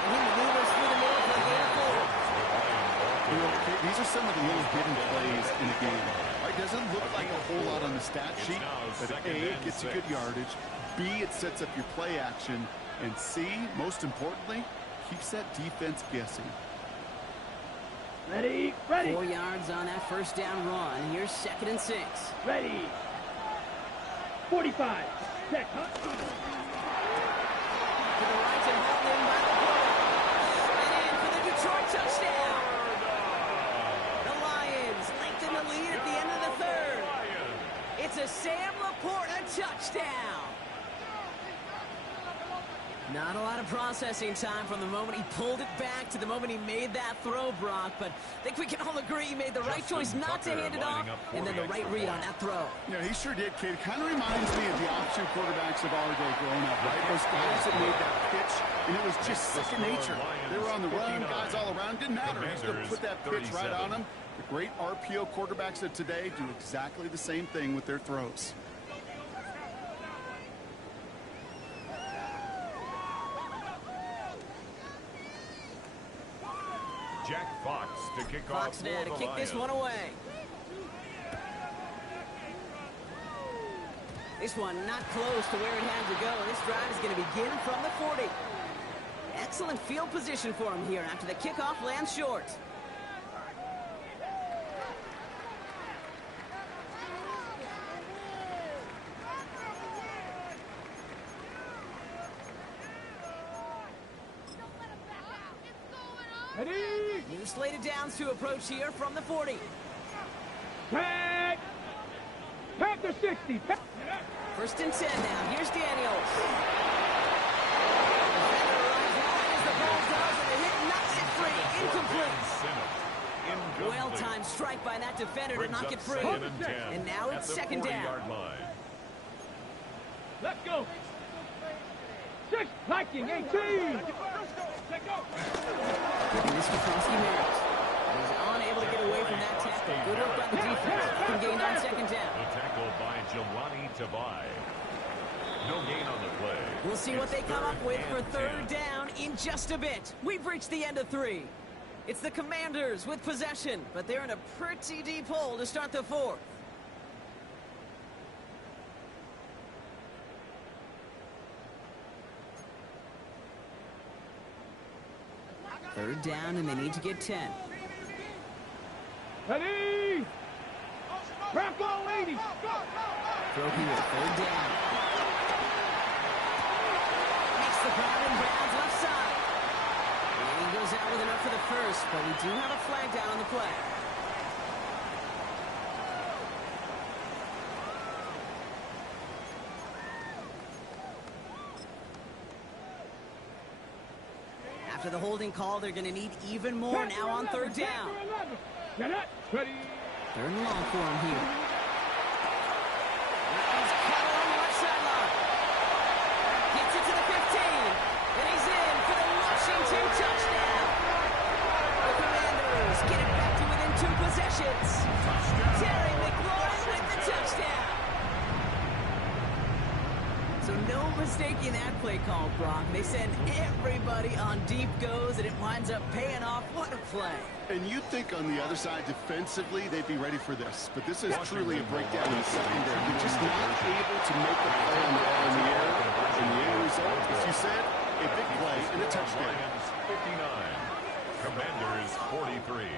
And he maneuvers through the middle for a gain of 4. These are some of the little hidden plays in the game. Right, doesn't look like a whole lot on the stat sheet, but A, it gets you good yardage. B, it sets up your play action. And C, most importantly, keeps that defense guessing. Ready. Ready. 4 yards on that first down run. Here's second and 6. Ready. 45. Check. To the right and held in by the quarterback. And in for the Detroit touchdown. The Lions lengthen the lead at the end of the third. It's a Sam Laporta touchdown. Not a lot of processing time from the moment he pulled it back to the moment he made that throw, Brock. But I think we can all agree he made the right choice not to hand it off, and then the right read on that throw. Yeah, he sure did, kid. Kind of reminds me of the option quarterbacks of our day growing up, right? Those guys that made that pitch, and it was just second nature. They were on the run, guys all around. Didn't matter. He's going to put that pitch right on them. The great RPO quarterbacks of today do exactly the same thing with their throws. Jack Fox to kick Fox off now to for the kick Lions. this one away. This one not close to where it had to go. This drive is going to begin from the 40. Excellent field position for him here after the kickoff lands short. Ready? New slated downs to approach here from the 40. Pack! Pack to 60. Pack. First and 10 now. Here's Daniels. Defender arrives wide as the ball does, and the hit knocks it free. Incomplete. Well-timed strike by that defender to knock it free. And now it's second down. Let's go. 6, Viking 18. Let's go. And this Koprowski merits. He's unable to get away from that tackle. Good work by the defense. Can gain on second down. The tackle by Jelani Tavai. No gain on the play. We'll see what they come up with for third down in just a bit. We've reached the end of 3. It's the Commanders with possession, but they're in a pretty deep hole to start the 4th. Third down, and they need to get 10. Ready? Bronco 80. Throw here, third down. Makes the grab and bounds left side. And he goes out with enough for the first, but we do have a flag down on the play. After the holding call, they're going to need even more now on third down. Get it. Ready? Third and long for him here. He's caught on the left sideline. Gets it to the 15. And he's in for the Washington touchdown. The Commanders get it back to within 2 possessions. Terry McLaurin with the touchdown. So no mistaking that play call, Brock. They send everybody on deep goes, and it winds up paying off. What a play. And you'd think on the other side, defensively, they'd be ready for this. But this is truly a breakdown in the secondary. They're just not able to make the play on the ball in the air. And the end result, as you said, a big play and a touchdown. Lions 59. Commanders 43.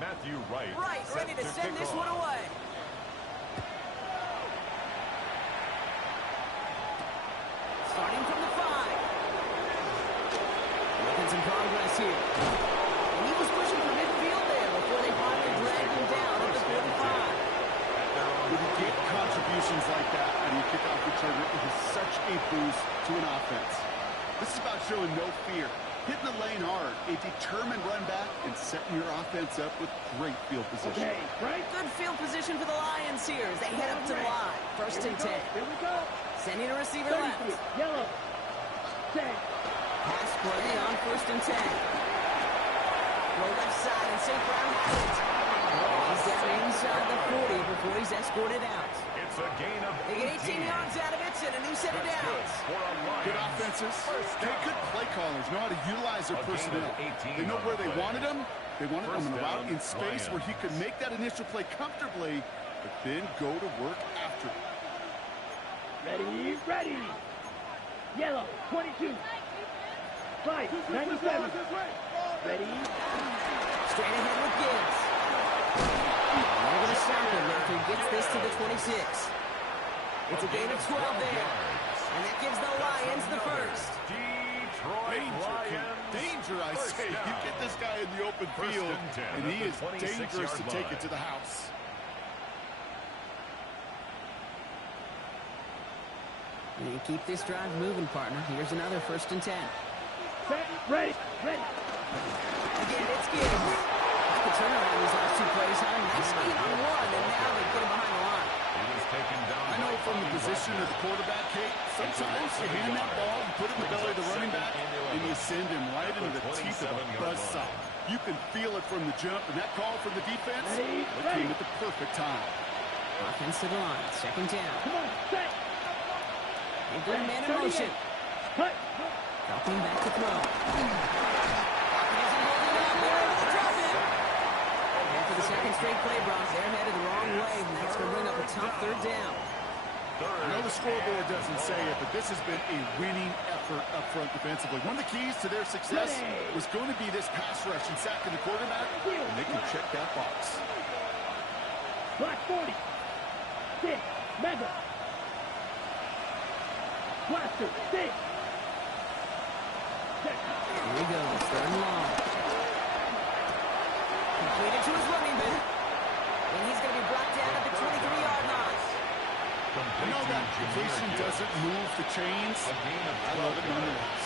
Matthew Wright. Right, ready to send this one away. Starting from the 5. Making some progress here. And he was pushing for midfield there before they finally dragged him down at the 45. When you get contributions like that on your kickoff returner, it is such a boost to an offense. This is about showing no fear, hitting the lane hard, a determined run back, and setting your offense up with great field position. Okay, right? Good field position for the Lions here as they head up to the line. First and 10. Here we go. Sending a receiver left. 33. Yellow. Set. Pass play on first and 10. Go left side and St. Brown has it. He's down inside the 40 before he's escorted out. It's a gain of They get 18 yards out of it and a new set of downs. Good offenses. Hey, good play callers know how to utilize their personnel. They know where they wanted him. They wanted him on the route in space where he could make that initial play comfortably, but then go to work after. Ready? Ready. Yellow. 22. Fight. 97. Ready? Straight ahead with Gibbs. They're going to stop him after he gets this to the 26. It's a gain of 12 there. And that gives the Lions the first. Danger, I say. You get this guy in the open field, and he is dangerous to take it to the house. You keep this drive moving, partner. Here's another 1st and 10. Set, ready, ready. Again, it's Gibbs. Like the turnaround these last 2 plays, huh? Nice gain on 1, and now they get him behind the line. I know from the position of the quarterback, Kate, sometimes you hand that ball and put it in the belly of the running back, and you send him right into the teeth of a buzzsaw. You can feel it from the jump, and that call from the defense came at the perfect time. Offense to the line, 2nd down. Come on, set. They've got a man in motion. Cut. Dropping back to throw. Isn't holding up. They're able to drop it. And for the 2nd straight play, Bronx, they're headed the wrong way, and that's going to bring up a tough 3rd down. I know the scoreboard doesn't say it, but this has been a winning effort up front defensively. One of the keys to their success was going to be this pass rush and sacking the quarterback, and they can check that box. Black 40. 6. Mega. Blaster. 6. Here he goes, 3rd and long. Completed to his running back. And he's going to be brought down at the 23-yard line. I know that completion doesn't move the chains. I love it nonetheless.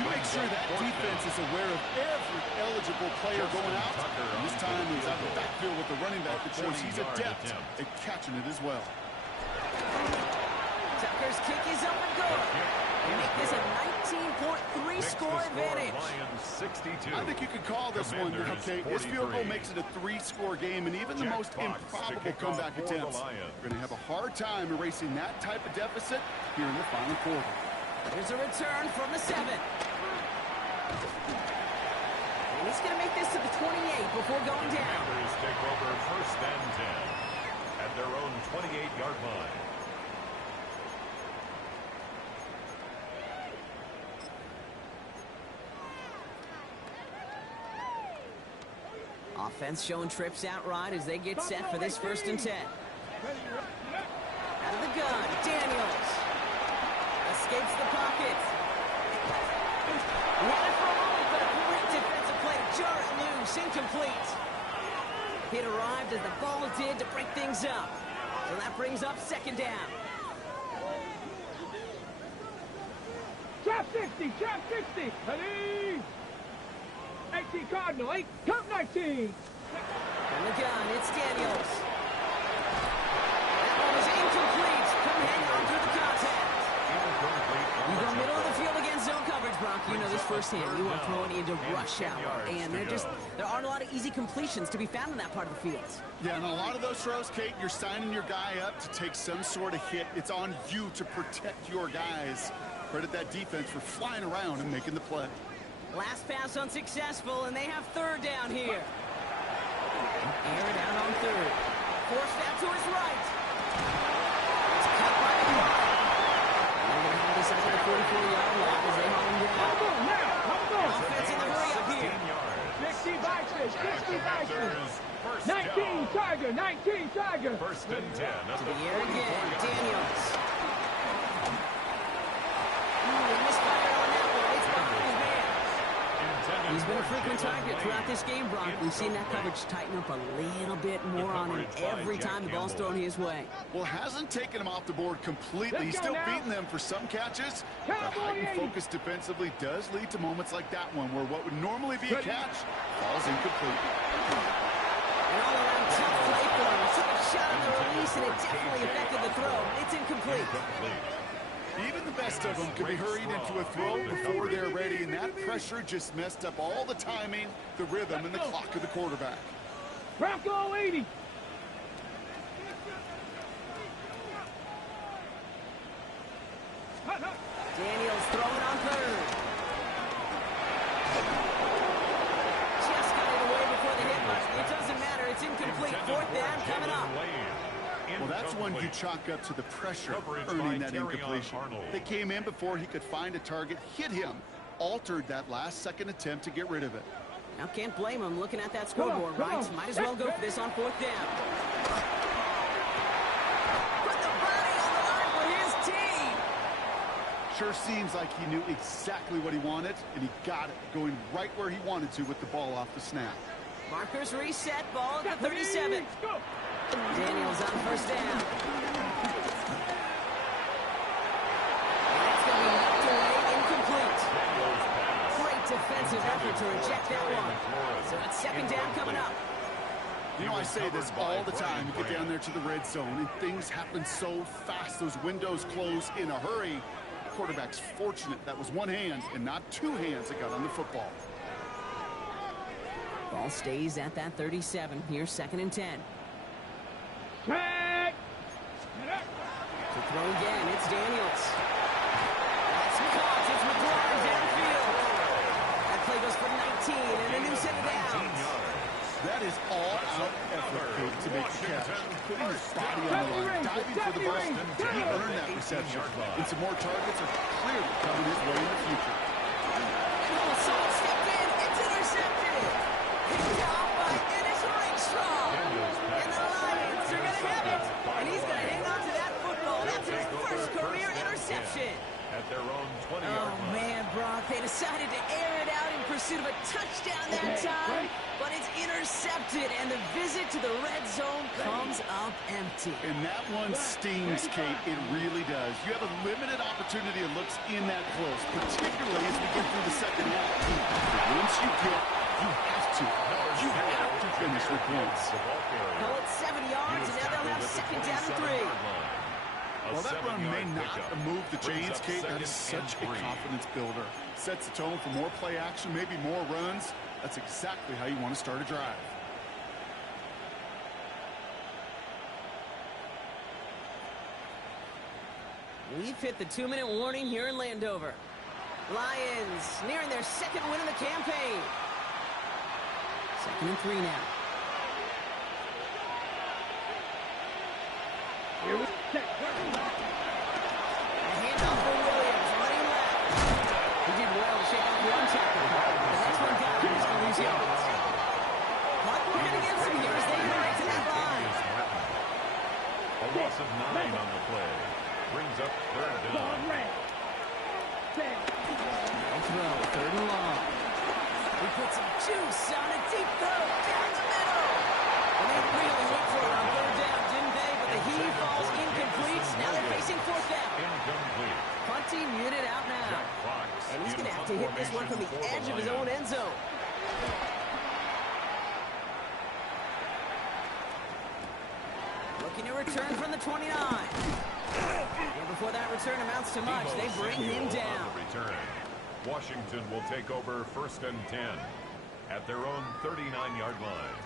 You make sure that defense is aware of every eligible player going out. And this time he's out the backfield with the running back that shows he's adept at catching it as well. Tucker's kick is up and good. They make this a 19.3 score advantage. I think you could call this one, okay? This field goal makes it a 3-score game, and even the most improbable comeback attempts are going to have a hard time erasing that type of deficit here in the final quarter. There's a return from the 7. And he's going to make this to the 28 before going down. Commanders take over 1st and 10 at their own 28-yard line. Offense showing trips outright as they get set for this 1st and 10. Out of the gun, Daniels. Escapes the pocket. Had it for a moment, but a great defensive play to jar it loose. Incomplete. It arrived as the ball did to break things up. So that brings up 2nd down. Trap 60, trap 60. Ready. 18 Cardinal, 8, count 19. From the gun, it's Daniels. That one was incomplete. Couldn't hang on through the contact. You go middle of the field against zone coverage, Brock. You know this firsthand. You are throwing into rush hour, and there aren't a lot of easy completions to be found in that part of the field. Yeah, and a lot of those throws, Kate, you're signing your guy up to take some sort of hit. It's on you to protect your guys. Credit that defense for flying around and making the play. Last pass unsuccessful, and they have 3rd down here. Air it out on 3rd. Forced out to his right. It's cut by the line. They're going to have this up at the 44-yard line as they hold him down. Come on now, come on. Offense in the hurry up here. 60 Bison, 60 Bison. 19 Tiger, 19 Tiger. 1st and 10 To the air again, Daniels. He misfired on that one. It's behind his man. He's been a frequent target throughout this game, Brock. We've seen that coverage tighten up a little bit more on him every time the ball's thrown his way. Well, hasn't taken him off the board completely. He's still beating them for some catches. But heightened focus defensively does lead to moments like that one where what would normally be a catch falls incomplete. An all-around tough play for him. Took a shot on the release, and it definitely affected the throw. It's incomplete. Even the best of them can be hurried into a throw before they're ready, and that pressure just messed up all the timing, the rhythm, and the clock of the quarterback. Bronco 80. Daniels throwing on 3rd. Just got it away before the hit, but it doesn't matter. It's incomplete. 4th down coming up. Well, that's one you chalk up to the pressure earning that incompletion. They came in before he could find a target, hit him, altered that last-second attempt to get rid of it. Now, can't blame him looking at that scoreboard, right? Might as well go for this on 4th down. Put the body on the line for his team. Sure seems like he knew exactly what he wanted, and he got it, going right where he wanted to with the ball off the snap. Markers reset, ball at the 37. Daniels on first down. That's going to be knocked away, incomplete. Great defensive effort to reject that one. So it's second down coming up. You know, I say this all the time. You get down there to the red zone, and things happen so fast. Those windows close in a hurry. The quarterback's fortunate that was one hand and not two hands that got on the football. Ball stays at that 37. Here's second and 10. Tag. To throw again, it's Daniels. That's caught. It's McLaurin downfield. That play goes for 19 and a new set of downs. That is all-out effort to make the catch. Putting his body on the line, diving for the ball. He earned that reception. And some more targets are clearly coming his way in the future. And Olsen stepped in. It's intercepted. Picked off by Ennis Rakestraw. And the Lions are going to have it. And he's going to hang on to that football. That's his first career interception. At their own 20-yard Oh, man, Brock, they decided to air it out in pursuit of a touchdown that time, but it's intercepted, and the visit to the red zone comes up empty. And that one stings, Kate. It really does. You have a limited opportunity that looks in that close, particularly as we get through the second half. But once you get, you have to finish with points. Held it 70 yards, and now they'll have second down and 3. While that run may not have moved the chains, Kate, that is such a confidence builder. Sets the tone for more play action, maybe more runs. That's exactly how you want to start a drive. We've hit the 2-minute warning here in Landover. Lions nearing their second win of the campaign. Second and 3 now. Here we go. A handoff for Williams, running left. He did well to shake off one tackle, but that's one guy who's going to lose yards. Clock working against him here as they hurry to that line. A loss of 9 on the play. Brings up third down. No throw, third and long. He put some juice on a deep throw down the middle. And they really went for it on third down, didn't they? But the heave falls incomplete. Now they're facing fourth down. Incomplete. Punting muted out now. And he's going to have to hit this one from the edge of his own end zone. Looking to return from the 29. And before that return amounts to much, they bring him down. Return. Washington will take over first and 10 at their own 39-yard line.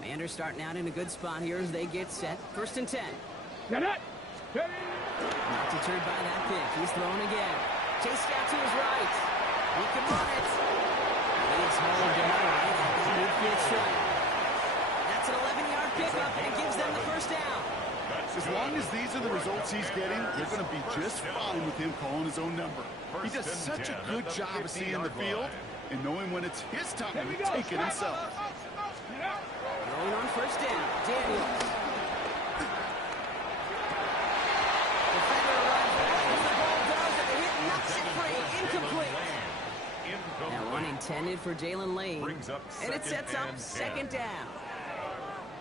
Commanders starting out in a good spot here as they get set. First and 10. Get it. Not deterred by that pick. He's thrown again. Chased out to his right. He can run it. He's hauled down right at the midfield stripe. That's an 11-yard pickup, and it gives them the first down. As long as these are the results he's getting, they're going to be just fine with him calling his own number. He does such a good job of seeing the field and knowing when it's his time to take it himself. Going on first down, Daniels. Defender runs back as the ball does, and the hit knocks it free. Incomplete. That one intended for Jalen Lane. And it sets up second down.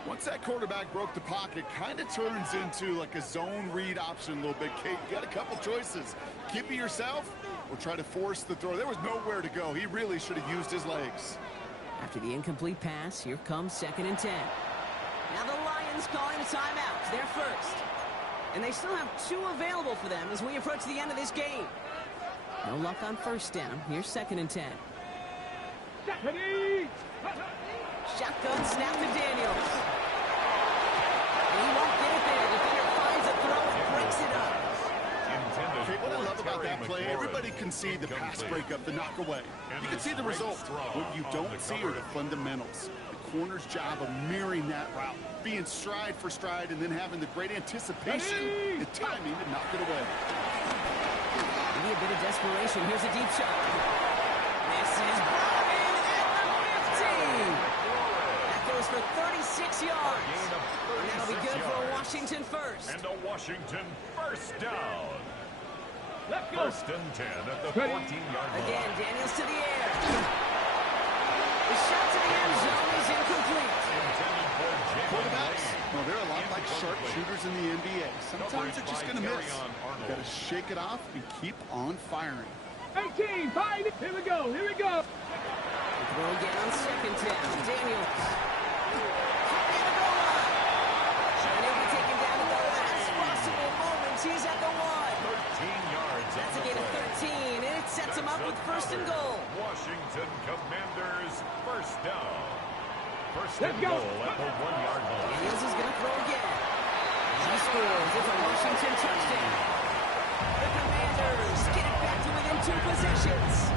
Once that quarterback broke the pocket, kind of turns into like a zone read option a little bit. Kate, you got a couple choices. Keep it yourself or try to force the throw. There was nowhere to go. He really should have used his legs. After the incomplete pass, here comes second and 10. Now the Lions calling a timeout. They're first. And they still have 2 available for them as we approach the end of this game. No luck on first down. Here's second and 10. Shotgun snap to Daniels. And he won't get it there. Defender finds a throw and breaks it up. Okay, what I love about that play, everybody can see the pass breakup, the knock away. You can see the result. What you don't see are the fundamentals. The corner's job of mirroring that route, being stride for stride, and then having the great anticipation and timing to knock it away. Maybe a bit of desperation. Here's a deep shot. And This is brought in at the 50. That goes for 36 yards. And that'll be good for a Washington first. And a Washington first down. Let's go. First and 10 at the 14-yard line. Again, Daniels to the air. The shot to the end zone is incomplete. Intended for Jalen Quarterbacks, Lane. well, they're a lot like sharpshooters in the NBA. Sometimes they're just going to miss. You got to shake it off and keep on firing. 18, 5. Here we go. Here we go. The throw again on second down. Daniels. Caught near the goal line. And he'll be taken down at the last possible moment. He's at the 1. 13 yards That's on a the gain of play. 13, and it sets him up with first and goal. Washington Commanders first down. First Let's and go. goal at the 1-yard line. Daniels is going to throw again. He scores. It's a Washington touchdown. The Commanders get it back to within 2 possessions.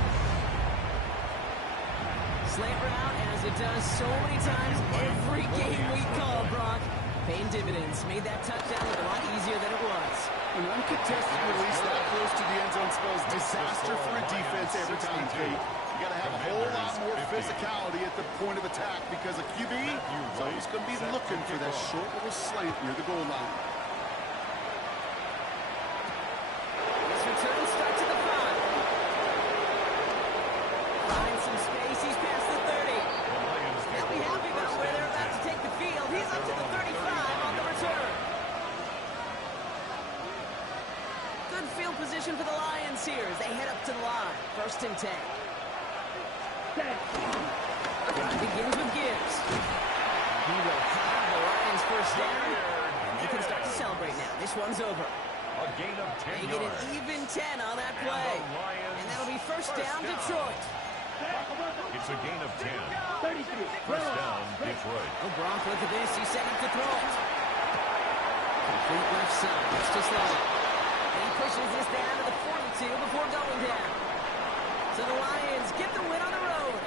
Slant route, as it does so many times every game we call, Brock. Paying dividends. Made that touchdown look a lot easier than it was. An uncontested release that close to the end zone spells disaster for a defense every time, Kate. You got to have a whole lot more physicality at the point of attack because a QB is always going to be looking for that short little slant near the goal line. This return starts at the 5. Finds some space. He's past the 30. They'll be happy about where they're about to take the field. He's up to the 35 on the return. Good field position for the Lions here as they head up to the line. First and 10. Drive begins with Gibbs. He will have the Lions first down, and they can start to celebrate now. This one's over. A gain of 10 They get yards. an even 10 on that play. And that'll be first down, Detroit. It's a gain of 10. 33. First down, Detroit. Oh, Gronk, look at this. He's set up to throw it. Complete left side. It's just long. And he pushes this down to the 42 before going down. So the Lions get the win on the road.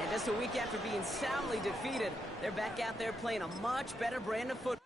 And just a week after being soundly defeated, they're back out there playing a much better brand of football.